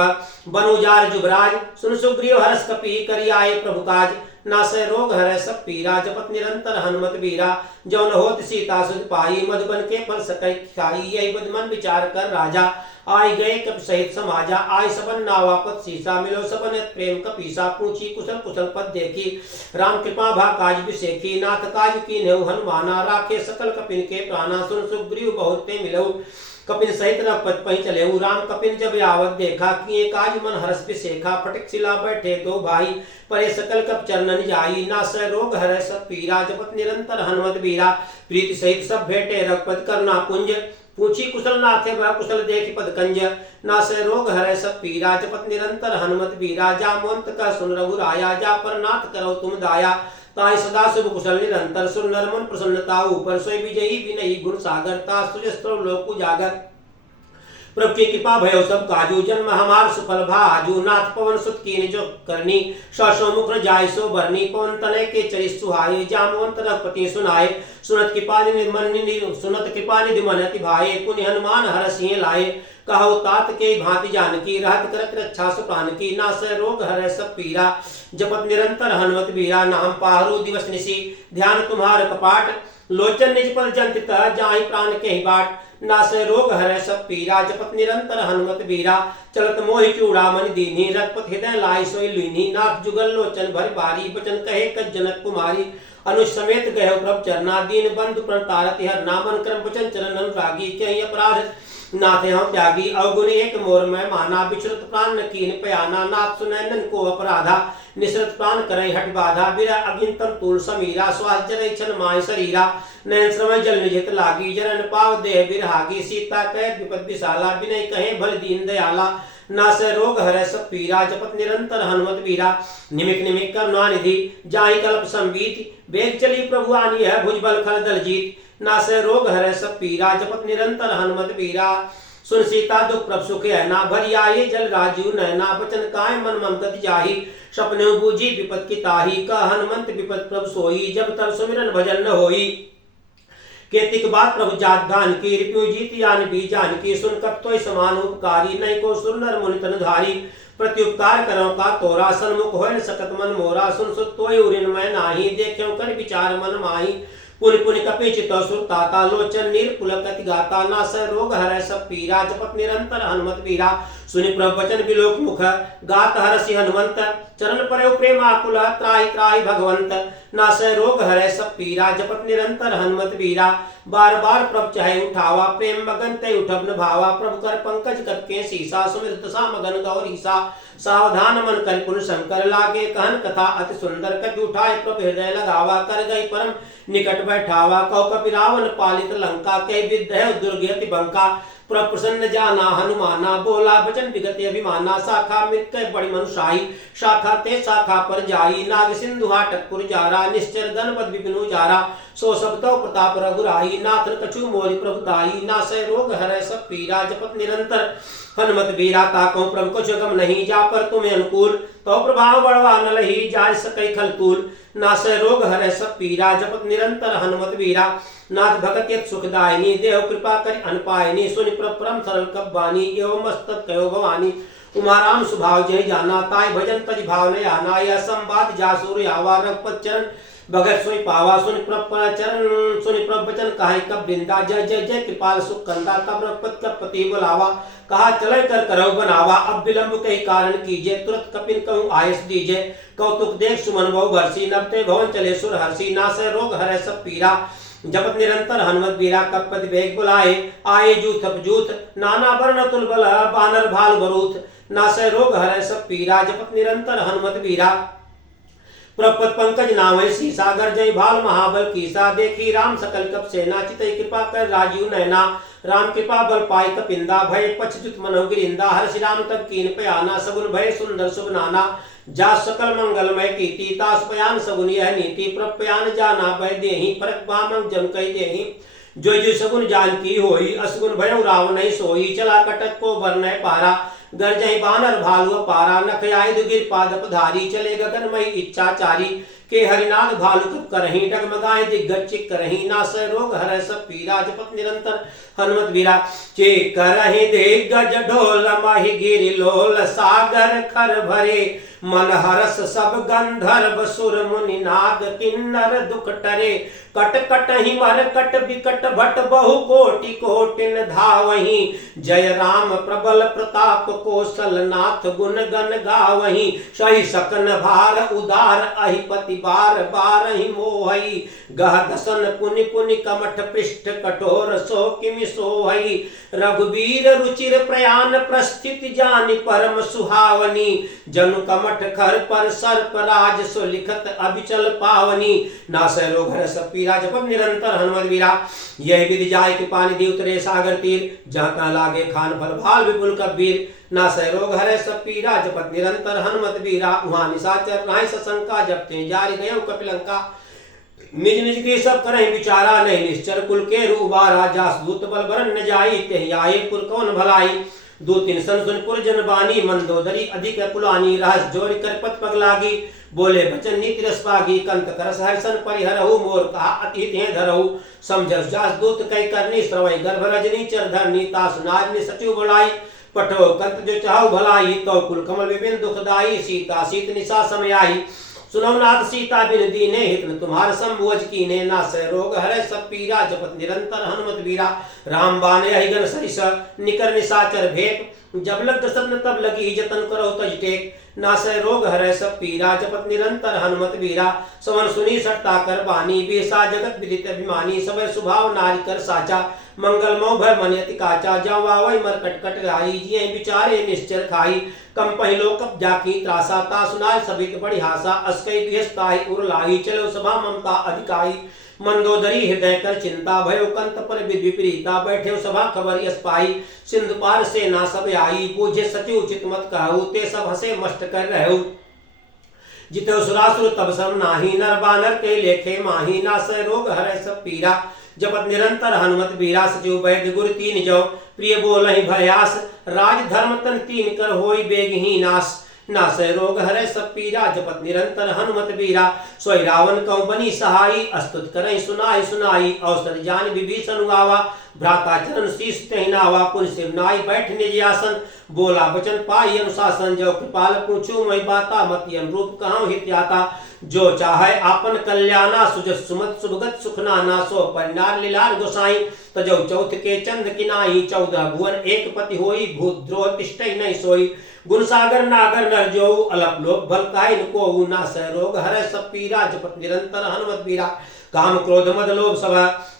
बनुजार जुबराज सुन सुग्रीव हर्ष कपि करि आए प्रभु काज नासै रोग हरै सब पीरा जपत निरंतर हनुमत बीरा जौन होत सीता सुध पाई मधुबन के फल सकई खाई यही बदमन विचार कर राजा आय गए कप सहित समाजा आय सबन नावापत सीसा मिलो सबन प्रेम कपीसा पूछी कुशल कुशल पद देखी राम कृपा भा काज विसेखी नाथ काज की नेउ हनुमाना राखे सकल कपिन के प्राणा सुन सुग्रीव बहुत ते मिलो कपिन सहित रघुपति पहि चले राम कपिन जब आवत देखा किए काज मन हर्ष विसेखा फटक शिला बैठे दो भाई परे सकल कप चरणन जाई नासै रोग हरै सब पीरा जपत निरंतर हनुमत बीरा प्रीति सहित सब भेटे रघुपति करुणा कुंज पूछी कुशल नाथे वह कुशल देखि पद कंज नासै रोग हरै सब पीरा जपत निरंतर हनुमत बीरा जा मोंत का सुन रघुराया जा पर नाथ करो तुम दाया ताई सदा शुभ कुशल निरंतर सुर नरमन प्रसन्नता ऊपर सोई विजयी विनयी गुण सागर ता सुजस्त्र लोक उजागर प्रभु की कृपा भयो सब काजू, जन्म हमार सुफल भाजू। नाथ पवन सुत कीन जो करनी, सौ मुख जाय सो भरनी। पवन तनय के चरित सुहाए, जामवंत रघुपति सुनाए। सुनत कृपा निधि मन अति भाए, पुनि हनुमान हरषि सिंह लाए। कहो तात के भांति जानकी, रहत करत रक्षा सुप्रान की। नासै रोग हरै सब पीरा, जपत निरंतर हनुमत बीरा। नाम पाहरु दिवस निशि, ध्यान तुम्हार कपाट। लोचन निज पद जंतित, जाहि प्राण के ही बाट। नासै रोग हरै सब पीरा, जपत निरंतर हनुमत बीरा। चलत मोहि चूड़ामणि दीन्ही, रघुपत हृदय लाय सोई लीन्ही। नाथ जुगल लोचन भरि बारी, बचन कहे कछ जनक कुमारी। अनुज समेत गए प्रभ चरना, दीन बंधु प्रण तारत हर। नामन क्रम वचन चरण अनुरागी, कहीं अपराध नाथ हम त्यागी। अवगुण एक मोर मैं माना, बिचरत प्राण न कीन पयाना। नाथ सुनैनन को अपराधा, निसरत प्राण करई हट बाधा। बिरा अगिनतम तूल समीरा, श्वास जरई छन माय शरीरा। नयन श्रवण जल निजित लागी, जरन पाव देह बिरहागी। सीता कह विपद विशाला, विनय कहे भल दीन दयाला। नासै रोग हरै सब पीरा, जपत निरंतर हनुमत बीरा। निमिक निमिक करुणा निधि, जाहि कल्प संबीत। बेग चली प्रभु आनी है, भुजबल खल दल जीत। नासै रोग हरै सब पीरा, जपत निरंतर हनुमत बीरा। सुन सीता दुख प्रभ सुख है ना, भरी आई जल राजीव नैना। बचन काय मन मम गति जाहि, सपने बूझी विपद की ताही। कह हनुमंत विपद प्रभ सोई, जब तब सुमिरन भजन न होई। केतिक बात प्रभु जात गान की, रिपु जीत यान भी जान की। सुन कप तोय समान उपकारी, नहीं को सुर नर मुनि तन धारी। प्रत्युपकार करो का तोरा, सन्मुख होय न सकत मन मोरा। सुन सुत तोय उरिन मैं नाही, देख्यो कर विचार मन माही। पुनि पुनि कपि चितौ सुर ताता, लोचन नीर पुलक अति गाता। नासै रोग हरै सब पीरा, जपत निरंतर हनुमत बीरा। सुनि प्रभु वचन बिलोक मुख, गात हरषि हनुमंत। चरण परयो प्रेमाकुल, त्राहि त्राहि भगवंत। नासै रोग हरै सब पीरा, जपत निरंतर हनुमत बीरा। बार बार प्रभु चाहे उठावा, प्रेम मगन तय उठब न भावा। प्रभु कर पंकज कप के सीसा, सुमित दशा मगन गौरीसा। सावधान मन कर पुन शंकर, लागे कहन कथा अति सुंदर। कपि उठाए प्रभु हृदय लगावा, कर गई परम निकट बैठावा। कहो कपि रावण पालित लंका, कह विद्य दुर्ग अति बंका। प्रसन्न जाना हनुमाना, बोला बचन विगत अभिमाना। शाखा मृत बड़ी मनुषाई, शाखा ते शाखा पर जाई। नाग सिंधु हाटक पुर जारा, निश्चर गणपत विपिनु जारा। सो सब तो प्रताप रघुराई, नाथ कछु मोरि प्रभुताई। नासै रोग हरै सब पीरा, जपत निरंतर हनुमत बीरा। ताको प्रभु कछु गम नहीं, जा पर तुम्हें अनुकूल। तो प्रभाव बढ़वा न लही, जाय सकै खल तूल। नासै रोग हरै सब पीरा, जपत निरंतर हनुमत बीरा। नाथ भगत यत सुखदायिनी, देव कृपा करि अनपायिनी। सुनि परम सरल कब बानी, एवं मस्तक कयो भवानी। उमा राम सुभाव जय जाना, ताय भजन तज भाव न आना। यह संवाद जासुर आवा, रघुपत चरण भगत सोई पावा। सुनि प्रभ वचन कहे कब वृंदा, जय जय जय कृपाल सुख कंदा। तब रघुपत कब पति बुलावा, कहा चले कर करौ बनावा। अब विलंब कही कारण कीजिए, तुरंत कपिन कहूँ आयस दीजिए। कौतुक देख सुमन बहु भरसी, नबते भवन चले सुर हर्षि। नासै रोग हरै सब पीरा, जपत निरंतर हनुमत बीरा। कपति वेग बुलाए, आए जूथ अपजूथ। नाना वर्ण तुल बल, बानर भाल बरूथ। नासै रोग हरै सब पीरा, जपत निरंतर हनुमत बीरा। प्रपत पंकज नावै सीसा, गर्जय भाल महाबल कीसा। देखी राम सकल कप सेना, चितई कृपा कर राजीव नैना। राम कृपा बल पाई कपिंदा, भय पछजुत मनोह गिरिंदा। हर्षि राम तब कीन पयाना, सगुन भय सुंदर शुभ नाना। जा सकल मंगलमय कीर्ति, तास पयान सगुन यह नीति। प्रपयान जाना भय देहि, फरक बाम जम कही देहि। जो जो सगुन जानकी होई, असगुन भय रावण नहीं सोई। चला कटक को बरनय पारा, गर्जय बानर भालु पारा। नख आयुध गिर पादप धारी, चले गगनमयी इच्छाचारी। के हरिनाथ भालु कप करही, डगमगाए दिग्गज चिक करही। नासै रोग हरै सब पीरा, जपत निरंतर हनुमत बीरा। चिक करही दिग्गज ढोल, माहि गिरि लोल। सागर खर भरे मन हरस, सब गंधर्व सुर मुनि नाग। किन्नर दुख टरे, कट कटहि मर कट विकट भट। बहु कोटि कोटिन धावहि, जय राम प्रबल प्रताप। कौशल नाथ गुण गण गावहि, सही सकन भार उदार। अहिपति बार बार ही मोहई, गह दसन पुनि पुनि कमठ पृष्ठ। कठोर सो किमि सोहई, रघुबीर रुचिर प्रयाण। प्रस्थिति जानि परम सुहावनी, जनु कमठ खर पर सर्प राज। सो लिखत अभिचल पावनी। नासै रोग हरै सब पीरा, जपत निरंतर हनुमत बीरा। यह विधि जाय कृपा निधि, उतरे सागर तीर। जहाँ का लागे खान फल भाल विपुल कबीर। नासै रोग हरै सब पीरा, जपत निरंतर हनुमत बीरा। वहाँ निशाचर नाहि सशंका, जपते जारि गयो कपिलंका। निज निज के सब करें विचारा, नहीं निश्चर कुल के रूबारा। जास दूत बल बरन न जाई, ते आए पुर कौन भलाई। दो तीन सन सुन पुर जन बानी, मंदोदरी अधिक कुलानी। रहस जोर कर पत पग लागी, बोले बचन नीति रस पागी। कंत करस हरिसन परिहरहु, मोर कहा अति ते धरहु। समझस जास दूत कई करनी, श्रवई गर्भ रजनी चर धरनी। तासु नाज ने सचिव बुलाई, पठो कंत जो चाहु भलाई। तो कुल कमल विपिन दुखदाई, सीता सीत निशा समय आई। सुनौ नाथ सीता बिन दीने, हित न तुम्हार संबुअज कीने। नासै रोग हरै सब पीरा, जपत निरंतर हनुमत वीरा। राम बाने अहिगन सरिस, निकर निशाचर भेक। जब लग दशरथ तब लगी, जतन करो तज टेक। नासै रोग हरै सब पीरा, जपत निरंतर हनुमत वीरा। सवन सुनी सट्टा कर बानी, बेसा जगत विदित अभिमानी। सबय स्वभाव नारी कर साचा, मंगल मो भय मन अति काचा। जाओ आवै मर कटकट गाई, जिये विचारे निश्चर खाई। कम पहिलो कब जाकी त्रासा, ता सुनाय सबित बड़ी हासा। अस्कै बिहस्ताई उर लाही, चलो सभा ममता अधिकाई। मंदोदरी हृदय कर चिंता, भयो कंत पर विपरीता। बैठे सभा खबर यस पाई, सिंधु पार से ना सब आई। बूझे सचिव चित मत कहु, ते सब हसे मस्त कर रहु। जिते सुरासुर तब सम नाही, नर बानर के लेखे माही। नासै रोग हरै सब पीरा, जपत निरंतर हनुमत वीरा। सचिव वैद्य गुर तीन जो, प्रिय बोलहि भयास। राज धर्म तन तीन कर होई बेगही नाश। नासै रोग हरै सब पीरा, जपत निरंतर हनुमत वीरा। सोई रावण कौ बनी सहाई, अस्तुत करई सुनाई सुनाई। अवसर जान विभीषण गावा, भ्राता चरण शीस तेहि नावा। पुन सिर नाई बैठ निज आसन, बोला बचन पाई अनुशासन। जो कृपाल पूछू मैं बाता, मति अनुरूप कहूँ हित्याता। जो चाहे आपन कल्याणा, सुजस सुमत सुभगत सुख नाना। सो परिनार लीलार गोसाई, तजौ चौथ के चंद किनाई। 14 भुवन एक पति होई, भूत द्रोह तिष्ठै नहीं सोई। गुण सागर नागर नर जो, अलप लोक भल काई को। नासै रोग हरै सब पीरा, जपत निरंतर हनुमत वीरा। काम क्रोध मद लोभ सब,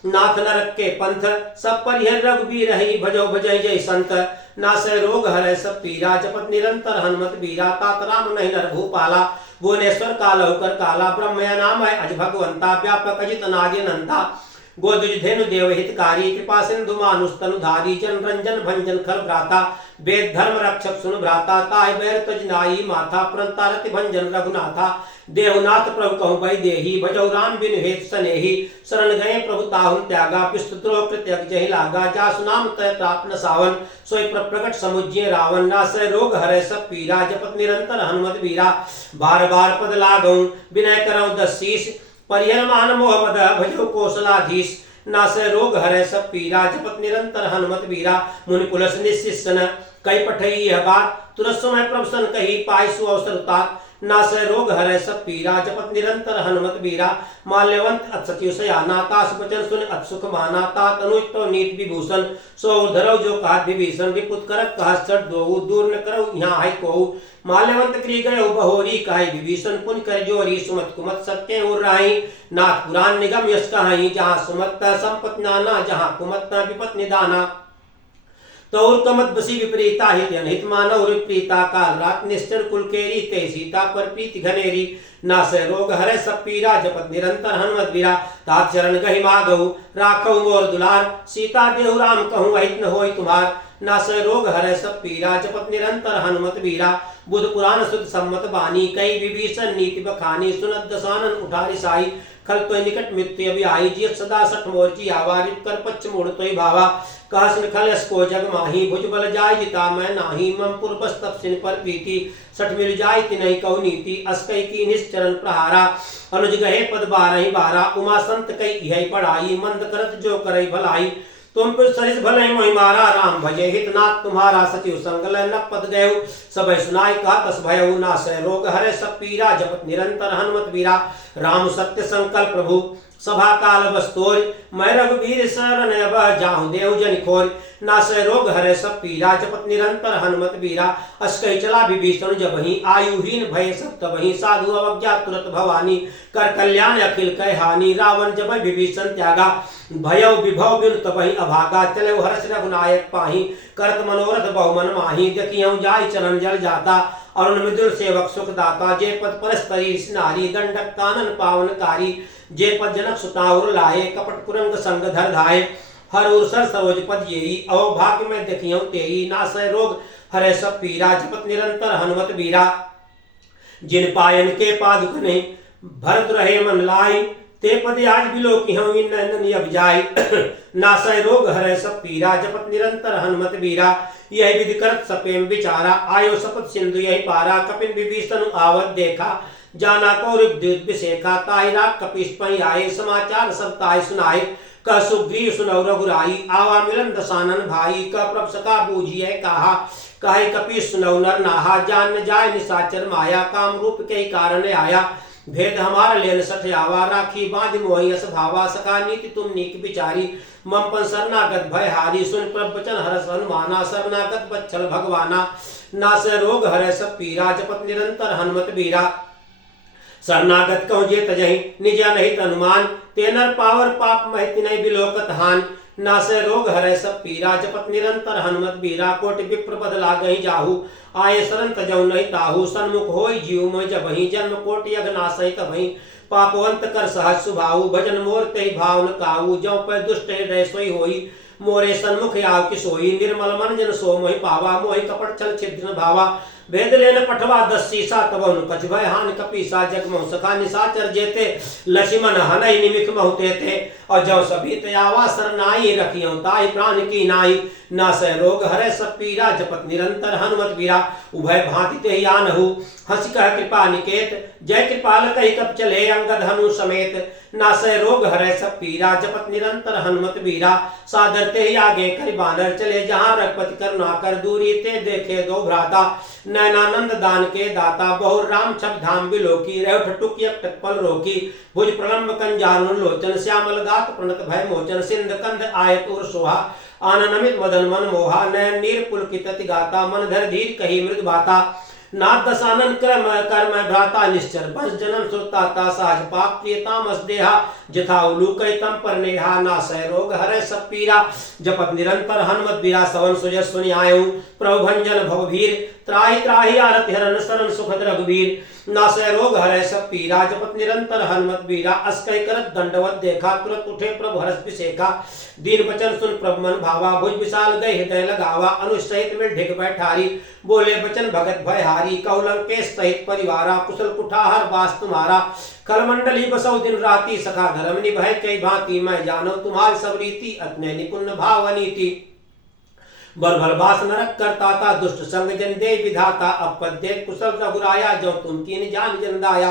नाथ नरक के पंथ। सब परिहर रघुबीर रही, भजो भजै जय संत। नासै रोग हरै सब पीरा, जपत निरंतर हनुमत वीरा। तात राम नहीं नर भूपाला, भुवनेश्वर कालहु कर काला। ब्रह्म नाम है अज भगवंता, व्यापक अजित नादि अनंता। गोदुज धेनु देव हितकारी, कृपा सिंधु मानुष तनुधारी। जन रंजन भंजन खल भ्राता, वेद धर्म रक्षक सुन भ्राता। ताय बैर तज नाई माथा, प्रंतारति भंजन रघुनाथा। देवनाथ प्रभु कहु भई देही, भजौ राम बिनु हेत सनेही। शरण गए प्रभु ताहुन त्यागा, विस्तुद्रोह कृत्यक जहि लागा। जासु नाम तय त्राप न सावन, सोई प्रगट समुज्य रावण। नासै रोग हरै सब पीरा, जपत निरंतर हनुमत वीरा। बार बार पद लागौ, विनय करौ दस शीस। परिहर मान मोह मद, भजो कौशलाधीश। नासै रोग हरै सब पीरा, जपत निरंतर हनुमत वीरा। मुनि पुलस निशिष्यन, कई पठई यह बात। तुरत समय प्रभसन कही, पाई सु अवसर उतात। नासै रोग हरै सब पीरा, जपत निरंतर हनुमत वीरा। माल्यवंत अत्सत्य सयाना, तास बचन सुन अत सुख माना। तात अनुज तो नीत विभूषण, सो धरौ जो कहत विभीषण। रिपुत करत कहत सट दोऊ, दूर न करौ यहाँ है कोऊ। माल्यवंत क्री गए बहोरी, कहे विभीषण पुन कर जोरी। सुमत कुमत सत्य उर राही, नाथ पुराण निगम यश कहाई। जहाँ सुमत संपत नाना, जहाँ कुमत विपत निदाना। तौर कमत बसी विपरीता, हित अनहित मानव प्रीता। काल रात निश्चर कुल केरी, ते सीता पर प्रीति घनेरी। नासै रोग हरै सब पीरा, जपत निरंतर हनुमत वीरा। तात शरण गहि मागहु, राखहु मोर दुलार। सीता देहु राम कहूँ, अहित न होई तुम्हार। नासै रोग हरै सब पीरा, जपत निरंतर हनुमत वीरा। बुध पुराण सुध सम्मत बानी, कई विभीषण नीति बखानी। सुनत दसानन उठारी साई, खल तो निकट मृत्यु अभी आई। जिय सदा सठ मोर्ची आवा, रिप कर पच्छ मोड़ तोय भावा। कहस निखल यस को जग माही, भुज बल जाय जिता मैं नाही। मम पुरबस तप सिन पर प्रीति, सठ मिल जाय तिनहि कहु नीति। अस्कै की निश्चरण प्रहारा, अनुज गहे पद बारहि बारा। उमा संत कई इहै पढ़ाई, मंद करत जो करई भलाई। तुम पर सरिस भले मोहि मारा, राम भजे हितनाथ तुम्हारा। सचिव संग लय न पद गयउ, सबय सुनाई कहा तस भयउ। नासै रोग हरै सब पीरा, जपत निरंतर हनुमत वीरा। राम सत्य संकल्प प्रभु, सभा काल बस्तोर। मैं रघुवीर शरण अब, जाहु देव जन खोर। नासै रोग हरै सब पीरा, जपत निरंतर हनुमत वीरा। अस्कै चला विभीषण जबहि, आयुहीन भय सब तबहि। साधु अवज्ञा तुरत भवानी, कर कल्याण अखिल कै हानि। रावण जब विभीषण त्यागा, भयउ विभव बिनु तबहि अभागा। चले हर्ष रघुनायक पाही, करत मनोरथ बहुमन माही। देखियौ जाय चरण जल जाता, अरुण मृदुल सेवक सुखदाता। जे पद परस्तरी नारी, दंडक कानन पावनकारी। जे पद जनक सुताउर लाए, कपट कुरंग संग धर धाये। हर उर सरोज पद येई, अवभाग्य में देखियौ तेई। नासै रोग हरै सब पीरा, जपत निरंतर हनुमत वीरा। जिन पायन के पादुक ने, भरत रहे मन लाई। ते पदे आज बिलो की हूँ इन नंदनी अब जाई नासय रोग हरै सब पीरा जपत निरंतर हनुमत बीरा यही विधि करत सपेम विचारा आयो सपत सिंधु यही पारा कपिन विभीषण आवत देखा जाना कौरव द्युत विशेखा ताहि राग कपिश पहि आए समाचार सब ताहि सुनाए कह सुग्रीव सुनौ रघुराई आवा मिलन दसानन भाई कह प्रभ सका बूझिए कहा कहे कपिश सुनौ नर नाहा जान न जाय निशाचर माया काम रूप के कारण आया भेद हमारा लेन सठ आवा राखी बांध मोहि अस भावा सका नीति तुम नीक विचारी मम पन शरणागत भय हारी सुन प्रभ वचन हरस हनुमाना शरणागत बच्छल भगवाना नास रोग हरै सब पीरा जपत निरंतर हनुमत बीरा शरणागत कहो जे तजहि निजा नहीं हनुमान तेनर पावर पाप महित नहीं बिलोकत हान नासय रोग हरै सब पीरा जपत निरंतर हनुमत बीरा कोटि विप्र पद लागहि जाहू आये शरण तजौ नहीं ताहू सन्मुख होई जीव मोहि जबहि जन्म कोटि यज्ञ नासै तबहि पापवंत कर सहज सुभाऊ भजन मोर ते भाव न काऊ जौ पै दुष्ट हृदय सोई होई मोरे सन्मुख आव कि सोई निर्मल मन जन सो मोहि पावा मोहि कपट छल छिद्र भावा भेद लेन पठवा 10 सीसा तबन कछ भय हान कपीसा जग मौ सखा निशाचर जेते लक्ष्मण हनई निमिख महते थे और जौ सभी तयावा सरनाई रखियो ताहि प्राण की नाई नासय रोग हरै सब पीरा जपत निरंतर हनुमत बीरा उभय भांति ते आनहु हंस कह कृपा निकेत जय कृपाल कहि कप चले अंगद हनु समेत नासय रोग हरै सब पीरा जपत निरंतर हनुमत बीरा सादर ते आगे करि बानर चले जहाँ रघुपति करुणा कर दूरी ते देखे दो भ्राता नैनानंद दान के दाता बहु राम छब धाम बिलोकी रह ठटुक यक पल रोकी भुज प्रलंब कंजारुण लोचन श्यामल गात प्रणत भय मोचन सिंध कंध आयत उर सोहा आननमित मदन मन मोहा नयन नीर पुलकित गाता मन धर धीर कही मृद बाता नाथ दसानन कर्म कर्म भ्राता निश्चर बस जन्म सुरताता साज पाप प्रिय तामस देहा जथा उलूक तम पर नेहा नासय रोग हरै सब पीरा जपत निरंतर हनुमत बीरा सवन सुजस सुनि आयु प्रभु भंजन भवभीर त्राहि त्राहि आरत हरन शरण सुखद रघुवीर नासय रोग हरै सब पीरा जपत निरंतर हनुमत बीरा अस्कै करत दंडवत देखा तुरंत उठे प्रभु हरस विशेखा दीन वचन सुन प्रभु मन भावा भुज विशाल गए हृदय लगावा अनुज सहित मिल ढिक बैठारी बोले वचन भगत भय हारी कहु लंकेश सहित परिवारा कुशल कुठार बास तुम्हारा कलमंडली बसौ दिन राती सखा धर्म निभय कई भांति मैं जानो तुम्हारी सब रीति अपने निपुण भाव नीति बर भर बास नरक करता था दुष्ट संग जन दे विधाता अपद्य कुशल रघुराया जो तुम कीन जान जन दाया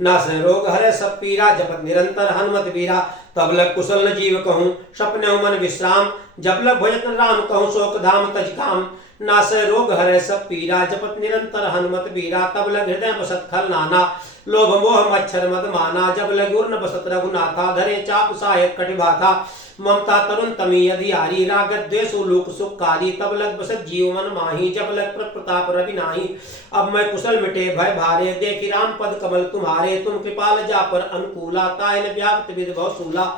नासय रोग हरै सब पीरा जपत निरंतर हनुमत बीरा तब लग कुशल न जीव कहूँ सपने मन विश्राम जब लग भजन राम कहूँ शोक धाम तज काम नासय रोग हरै सब पीरा जपत निरंतर हनुमत बीरा तब लग हृदय बसत खल नाना लोभ मोह मच्छर मद माना जब लग उर्न बसत रघुनाथा धरे चाप सहायक कटिभाथा ममता तरुण तमी अधियारी रागत द्वेष लोक सुखकारी तब लग बसत जीव मन माही जब लग प्रताप रवि नाही अब मैं कुशल मिटे भय भारे देखी राम पद कमल तुम्हारे तुम कृपाल जा पर अनुकूला तायन व्याप्त विद बहुसूला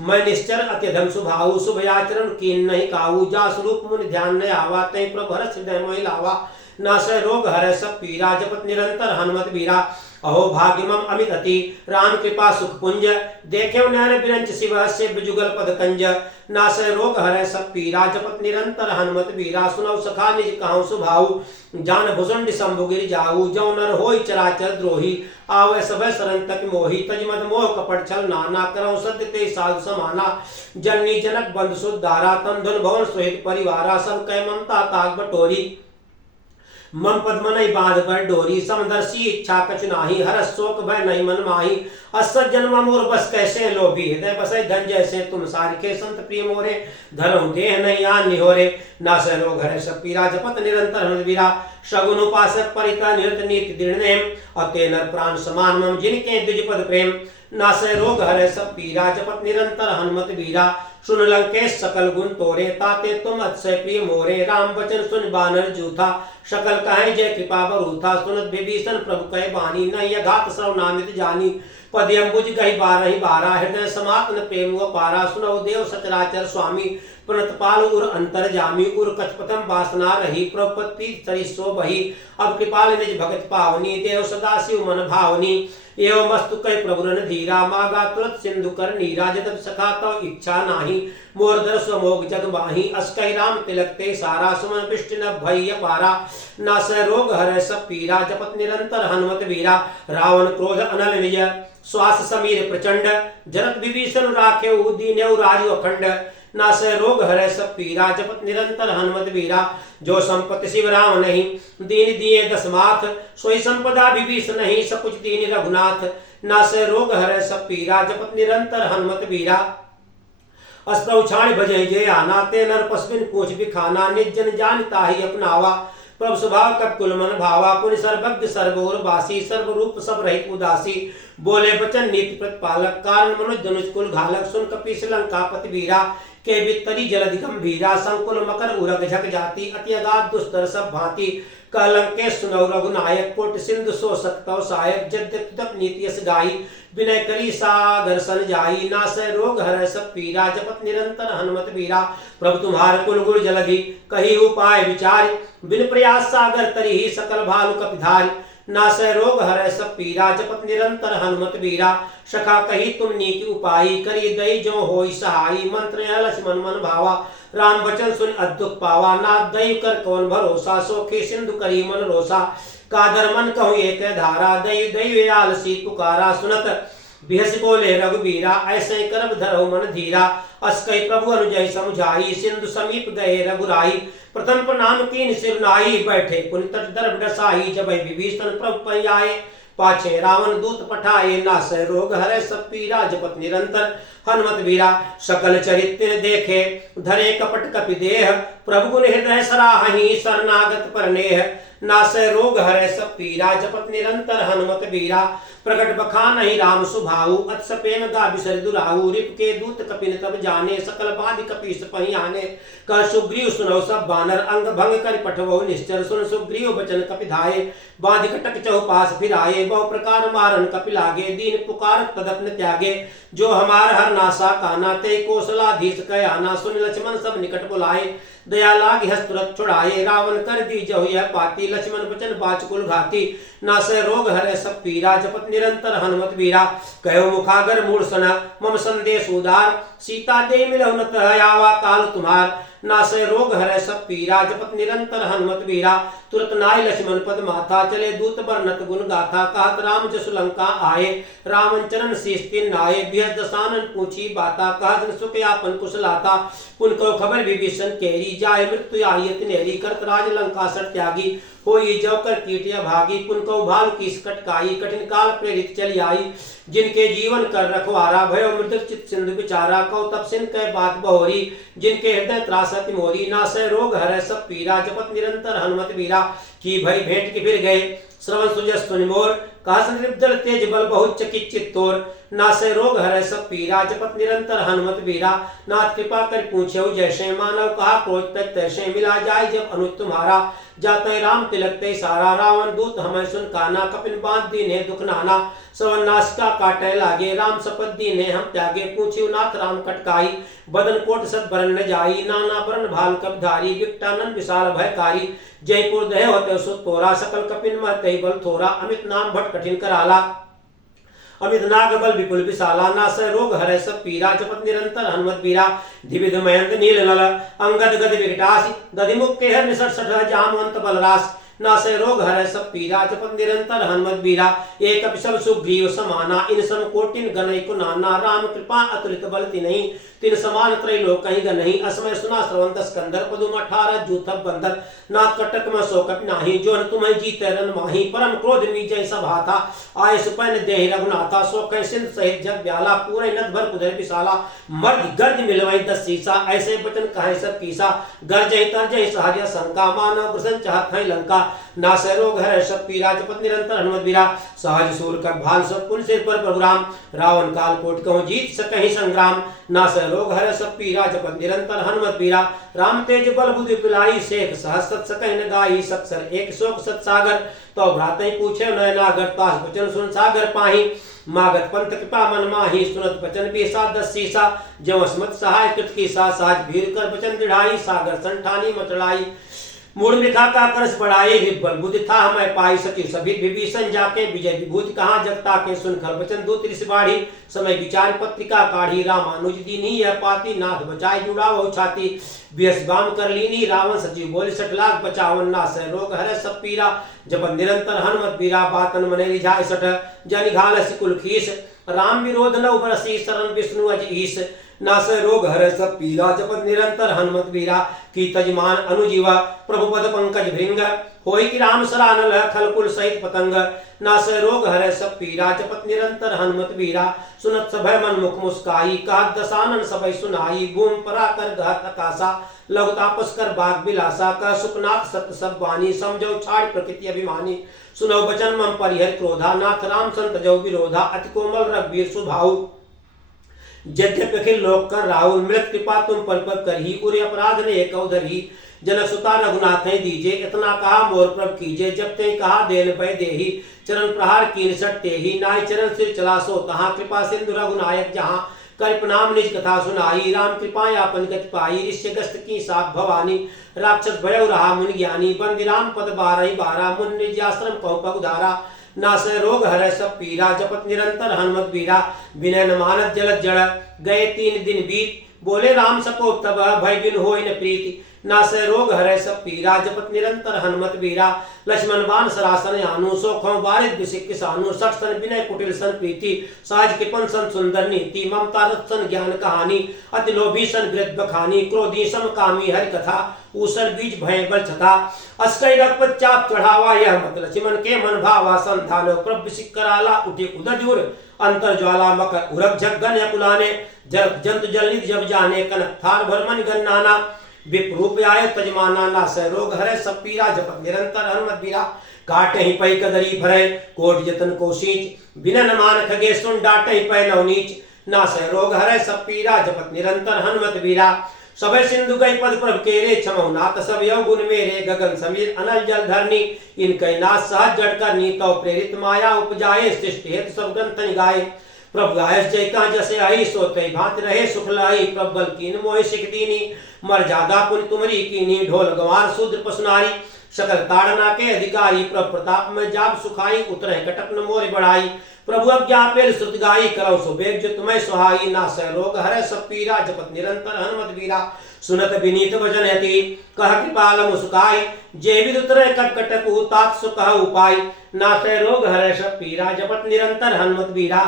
मैं निश्चर अत्यधम सुभाऊ शुभ आचरण कीन नहीं काऊ जा स्वरूप मुनि ध्यान न आवा तय प्रभु हरस हृदय मोहि लावा नासय रोग हरै सब पीरा जपत निरंतर हनुमत बीरा अहो भाग्यमम अमित अति राम कृपा सुख पुंज देखे नयन बिरंच शिव से बिजुगल पद कंज नासय रोग हरै सब पीरा जपत निरंतर हनुमत बीरा सुनौ सखा निज कहूँ सुभाऊ जान भुजंड शंभु गिर जाऊ जौ नर होई चराचर द्रोही आवे सब शरण तक मोही तज मद मोह कपट छल नाना करौ सत्य ते साधु समाना जननी जनक बंधु सुधारा तम धन भवन सहित परिवारा सब कै ममता ताग बटोरी मम पद्मनई बांध पर डोरी समदर्शी इच्छा कछु नाही हरस शोक भय नहीं मन माही असज्जन ममोर बस कैसे लोभी हृदय बसै धन जैसे तुम सारिके संत प्रिय मोरे धरऊ देह नहीं आन निहोरे नासय रोग हरै सब पीरा जपत निरंतर हनुमत बीरा शगुन उपासक परिता निरत नीति दृढ़ अते नर प्राण समान मम जिनके द्विजपद प्रेम नासय रोग हरै सब पीरा जपत निरंतर हनुमत बीरा सुन लंकेश सकल गुण तोरे ताते तुम अतिशय प्रिय मोरे राम वचन सुन बानर जूथा सकल कहे जय कृपा बरूथा सुनत विभीषण प्रभु कहे बानी न यघात सर्वनामित जानी पद्यम बुझ गई बारहि बारा हृदय समात्न प्रेम व पारा सुनौ देव सचराचर स्वामी प्रणतपाल उर अंतर जामी उर कचपतम वासना रही प्रपत्ति सरिसो बही। अब कृपाल निज भगत पावनी देव सदा शिव मन भावनी। एवं मस्तु कई प्रभुरन धीरा मागा तुरत सिंधु कर नीरा। जदप सखा तव इच्छा नाही मोर दर्श मोग जग माही। अस्कई राम तिलक ते सारा सुमन पिष्ट न भय पारा। नास रोग हर सब पीरा जपत निरंतर हनुमत वीरा। रावण क्रोध अनल निज श्वास समीर प्रचंड। जनक विभीषण राखे दीन्यौ राजु अखंड। नास रोग हर सब पीरा जपत निरंतर हनुमत वीरा। जो संपत्ति शिव राम नहीं दीन दिए दस माथ। सोई संपदा विभीषण नहीं सकुच दीन रघुनाथ। नास रोग हर सब पीरा जपत निरंतर हनुमत वीरा। अस्त्र उछाड़ बजे जे आना ते नर पशुन पूछ बिखाना। निज जन जानता ही अपनावा प्रभु स्वभाव कब कुल मन भावा। पुनि सर्वज्ञ सर्वोर वासी सर्व रूप सब रहित उदासी। बोले बचन नीति प्रतिपालक कारण मनुज धनुष कुल घालक। सुन कपीस लंकापति वीरा के बितरी जलधि गंभीरा। संकुल मकर उरग झक जाति अति अगाध दुस्तर सब भांति। कलंके सुनौ रघुनायक कोट सिंधु सो सकतौ सहायक। जद्यप नीति यस गाई विनय करी सागर सन जाई। नास रोग हर सब पीरा जपत निरंतर हनुमत वीरा। प्रभु तुम्हार कुल गुण जलधि कही उपाय विचार। बिन प्रयास सागर तरी ही सकल भालु कपिधारी। नास रोग हर सब पीरा जपत निरंतर हनुमत वीरा। सखा कही तुम नीति उपाई करी दई जो होई सहाई। मंत्र यह लक्ष्मण मन भावा राम वचन सुन अद्भुत पावा। नाथ दैव कर कौन भरोसा सोखे सिंधु करी मन रोसा। कादर मन कहूँ एक धारा दैव दैव आलसी पुकारा। सुनत बिहस बोले रघुबीरा ऐसे करब धरहु मन धीरा। अस्कई प्रभु अनुजय समुझाई सिंधु समीप गए रघुराई। प्रथम प्रणाम कीन सिर नाई बैठे पुनि तट दर्भ डसाई। जब विभीषण प्रभु पै आए पाछे रावण दूत पठाए। नास रोग हरे सब पीरा जपत निरंतर हनुमत वीरा। सकल चरित्र देखे धरे कपट कपि देह। प्रभु गुण हृदय सराहि शरणागत परनेह। नास रोग हरे सब पीरा जपत निरंतर हनुमत वीरा। प्रकट बखान ही राम सुभाऊ अत्स प्रेम गा बिसर दुराऊ। रिप के दूत कपिन तब जाने सकल बाधि कपीस पही आने। कर सुग्रीव सुनौ सब बानर अंग भंग कर पठवो निश्चर। सुन सुग्रीव बचन कपि धाये बाधि कटक चहुपास फिराए। बहु प्रकार मारन कपि लागे दीन पुकार तदपन त्यागे। जो हमार हर नासा काना ते कौशलाधीश कह आना। सुन लक्ष्मण सब निकट बुलाए दया लाग हस्त तुरंत छुड़ाए। रावण कर दी जहु यह पाती लक्ष्मण बचन बाच कुल घाती। नास रोग हरे सब पीरा जपत निरंतर हनुमत वीरा। कहो मुखागर मूल सना मम संदेश उदार। सीता दे मिलहु न आवा काल तुम्हार। नास रोग हरे सब पीरा जपत निरंतर हनुमत वीरा। तुरत नाय लक्ष्मण पद माथा चले दूत बरनत गुण गाथा। कहत राम जसु लंका आए रामन चरण शीस तिन नाये। बिहस दसानन पूछी बाता कहत सुख यापन कुशलाता। पुन को खबर विभीषण केरी जाय मृत्यु आयत नेरी। करत राज लंका सर त्यागी होई जौकर कीटिया भागी। पुन को भाल की कटकाई कठिन काल प्रेरित चली आई। जिनके जीवन कर रखवारा भयो मृदुर चित सिंधु विचारा। कौ तप सिन कह बात बहोरी जिनके हृदय त्रासत मोरी। नास रोग हरै सब पीरा जपत निरंतर हनुमत वीरा। की भई भेंट के फिर गए श्रवण सुजस सुनि मोर। कहा संदीप तेज बल बहुत चकित चित्तोर। नासे रोग हरै सब पीरा जपत निरंतर हनुमत वीरा। नाथ कृपा कर पूछे जैसे मानव कहा क्रोध तक तैसे मिला जाय जब अनुज तुम्हारा। जाते राम तिलक ते सारा रावण दूत हमें सुन काना। कपिन बांध दीने दुख नाना सवन नासिका काटे लागे। राम शपथ दीने हम त्यागे पूछ्यु नाथ राम कटकाई। बदन कोट सत बरन न जाई नाना बरन भाल कब धारी। विकटानन विशाल भयकारी जयपुर दय होते सुत तोरा। सकल कपिन मह तै बल थोरा अमित नाम भट कठिन कराला। अमित नाग बल विपुल विशाला। नास रोग हरै सब पीरा जपत निरंतर हनुमत वीरा। दिविध मयंक नील नल अंगद गद विकटासी। दधिमुख के हर निसट सठ जामवंत बलरास। नासे रोग हरै सब पीरा जपत निरंतर हनुमत वीरा। एक सब सुग्रीव समाना इन सम कोटिन गनई को नाना। राम कृपा अतुलित बल तिन्हि तिन समान त्रैलोक कहीं गनहि। असमय सुना श्रवण स्कंदर पदुम 18 जूथब बंदर। नाथ कटक में सो कपि नाही जोन तुम्हें जीते रन माही। परम क्रोध मीजय सभा था आय सुपन देहि रघुनाथा। सो कह सिंध सहित जग ब्याला पूरे नद भर उदय विशाला। मर्द गर्द मिलवई 10 सीसा ऐसे बचन कहे सब कीसा। गर्जय तरजय सहज शंका मानव प्रसन्न चाहत है लंका। नासै रोग हरै सब पीरा जपत निरंतर हनुमत वीरा। सहज सूर कर भाल सब कुल सिर पर प्रभु राम। रावण काल कोट कहूँ जीत सकहि संग्राम। नासै रोग हरै सब पीरा जपत निरंतर हनुमत वीरा। राम तेज बल बुद्धि पिलाई शेख सहज सत सकहि न गाई। सत्सर एक शोक सत सागर तो भ्रातहि पूछे नय नागर। तास बचन सुन सागर पाही। मागत पंथ कृपा मन माही सुनत बचन बेसा 10 शीसा जव असमत सहाय कृत की सा साज भीर कर बचन दृढ़ाई सागर संठानी मचड़ाई मूड मृखा का करस बढ़ाए विबल बुद्धि था मैं पाई सती सभी विभीषण जाके विजय विभूति कहाँ जगता के सुन खल बचन दूत ऋषि बाढ़ी समय विचार पत्रिका काढ़ी रामानुज दीनी यह पाती नाथ बचाए जुड़ा वो छाती बियस बाम कर लीनी रावण सजीव बोले 60 लाख बचावन नास रोग हरे सब पीरा जब निरंतर हनुमत बीरा बातन मने रिझाए 60 जन घाल सिकुल खीस राम विरोध न उबरसी शरण विष्णु अज ईश नास रोग हर सब पीरा जपत निरंतर हनुमत बीरा की तजमान अनुजीवा प्रभु पद पंकज भृंग होई की राम सरानल खलकुल सहित पतंग नास रोग हर सब पीरा जपत निरंतर हनुमत बीरा सुनत सभय मन मुख मुस्काई कहत दसानन सबय सुनाई भूम परा कर घात आकाशा लघु तापस कर बाग बिलासा का सुखनाथ सत्य सब वाणी समझो छाड़ प्रकृति अभिमानी सुनो बचन मम परिहर क्रोधा नाथ राम संत जो विरोधा अति कोमल रघुवीर सुभाऊ यद्यपि अखिल लोक कर राहुल मृत कृपा तुम पर करही उरे अपराध ने एक उधरी जनक सुता रघुनाथ दीजे इतना कहा मोर प्रभ कीजे जब ते कहा देन पै देही चरण प्रहार कीन सट्टे ही नाय चरण सिर चला सो तहाँ कृपा सिंधु रघुनायक जहाँ कर प्रणाम निज कथा सुनाई राम कृपा आपन गति पाई ऋष्य गस्त की साख भवानी राक्षस भय रहा मुनि ज्ञानी बंदी राम पद 12 मुन निज आश्रम कहो पग उधारा नास रोग हर सब पीरा जपत निरंतर हनुमत बीरा विनय न मानत जलत जड़ गए 3 दिन बीत बोले राम सको तब भय बिन होय न प्रीति नास रोग हर सब पीरा जपत निरंतर हनुमत बीरा लक्ष्मण बाण सरासन आनु सोखों बारिद बिसिक किसानु सठ सन विनय कुटिल सन प्रीति साज कृपन सन सुंदर नीति ममता रथ सन ज्ञान कहानी अति लोभी सन वृद्ध बखानी क्रोधी सम कामी हरि कथा ऊसर बीज भय बल छथा अस्कई रघुपत चाप चढ़ावा यह मत लक्ष्मण के मन भावा संधानो प्रभ बिसिक कराला उठे उदजूर अंतर ज्वाला मकर उरग झगन अकुलाने जंतु जलनिधि जब जाने कनक थार भरमन गन नाना विप्रूप आय तजमाना नास रोग हरे सब पीरा जपत निरंतर हनुमत बीरा काटे ही पै कदरी भरे कोट जतन को सींच बिनन मान खगे सुन डाटे ही पै नवनीच नास रोग हरे सब पीरा जपत निरंतर हनुमत बीरा सबे सिंधु गई पद प्रभ केरे क्षमो नाथ सब यव गुण मेरे गगन समीर अनल जल धरनी इनके नाथ सहज जड़ करनी तो प्रेरित माया उपजाए सृष्टि हेतु सब ग्रंथ गाये प्रभ गायस जय का जैसे आई सोते भांत रहे सुख लाई प्रभ बल कीन मोहि सिख दीनी मर्यादा पुन तुमरी कीनी ढोल गवार शूद्र पसनारी सकल ताड़ना के अधिकारी प्रभ प्रताप में जाब सुखाई उतरे कटक न मोर बढ़ाई प्रभु अज्ञापेल श्रुत गाई करौ सुबेग जो तुम्हें सुहाई नास रोग हरे सब पीरा जपत निरंतर हनुमत बीरा सुनत विनीत वचन यति कह कृपाल मुस्काई जे विद उतरे कटकट तात सुकह उपाय नाथ रोग हरे सब पीरा जपत निरंतर हनुमत बीरा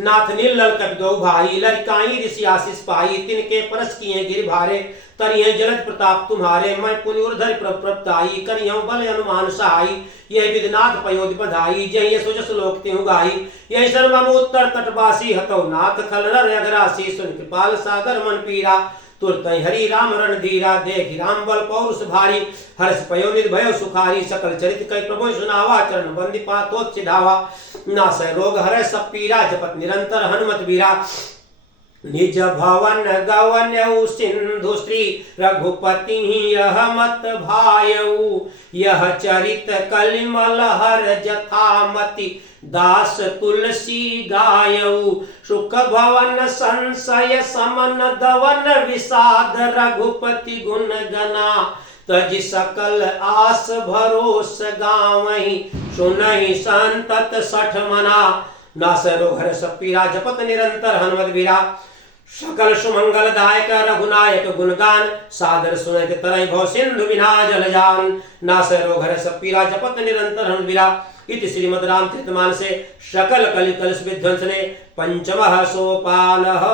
नाथ नील कपिदो भाई लड़काई ऋषि आशीष पाई तिनके परस किए गिर भारे तरिये जलद प्रताप तुम्हारे मैं पुनि उर्धर प्रपताई करियो बल अनुमान सहाई यह विदनाथ पयोधि बधाई जय सुजस लोक तिहु गाई यह सर्वम उत्तर तटवासी हतो नाथ खल नर अगरासी सुन कृपाल सागर मन पीरा तुरत हरि राम रणधीरा देख राम बल पौरुष भारी हर्ष पयोनिधि भयो सुखारी सकल चरित कई प्रभु सुनावा चरण बंदी पातोत सिधावा नास रोग हरे सब पीरा जपत निरंतर हनुमत बीरा निज भवन गवन सिंधु श्री रघुपति यह मत भायऊ यह चरित कलिमल हर जथामति दास तुलसी गायऊ सुख भवन संशय समन दवन विषाद रघुपति गुण गना तज सकल आस भरोस गावहि सुनहि संतत 60 मना नास रोग हर सब पीरा जपत निरंतर हनुमत बीरा सकल सुमंगल दायक रघुनायक गुणगान सादर सुनत तरय भव सिंधु बिना जल जान नास रोग हर सब पीरा जपत निरंतर हनुमत बीरा इति श्रीमद् रामचरितमानसे सकल कलि कलुष विध्वंसने पंचमः सोपानः।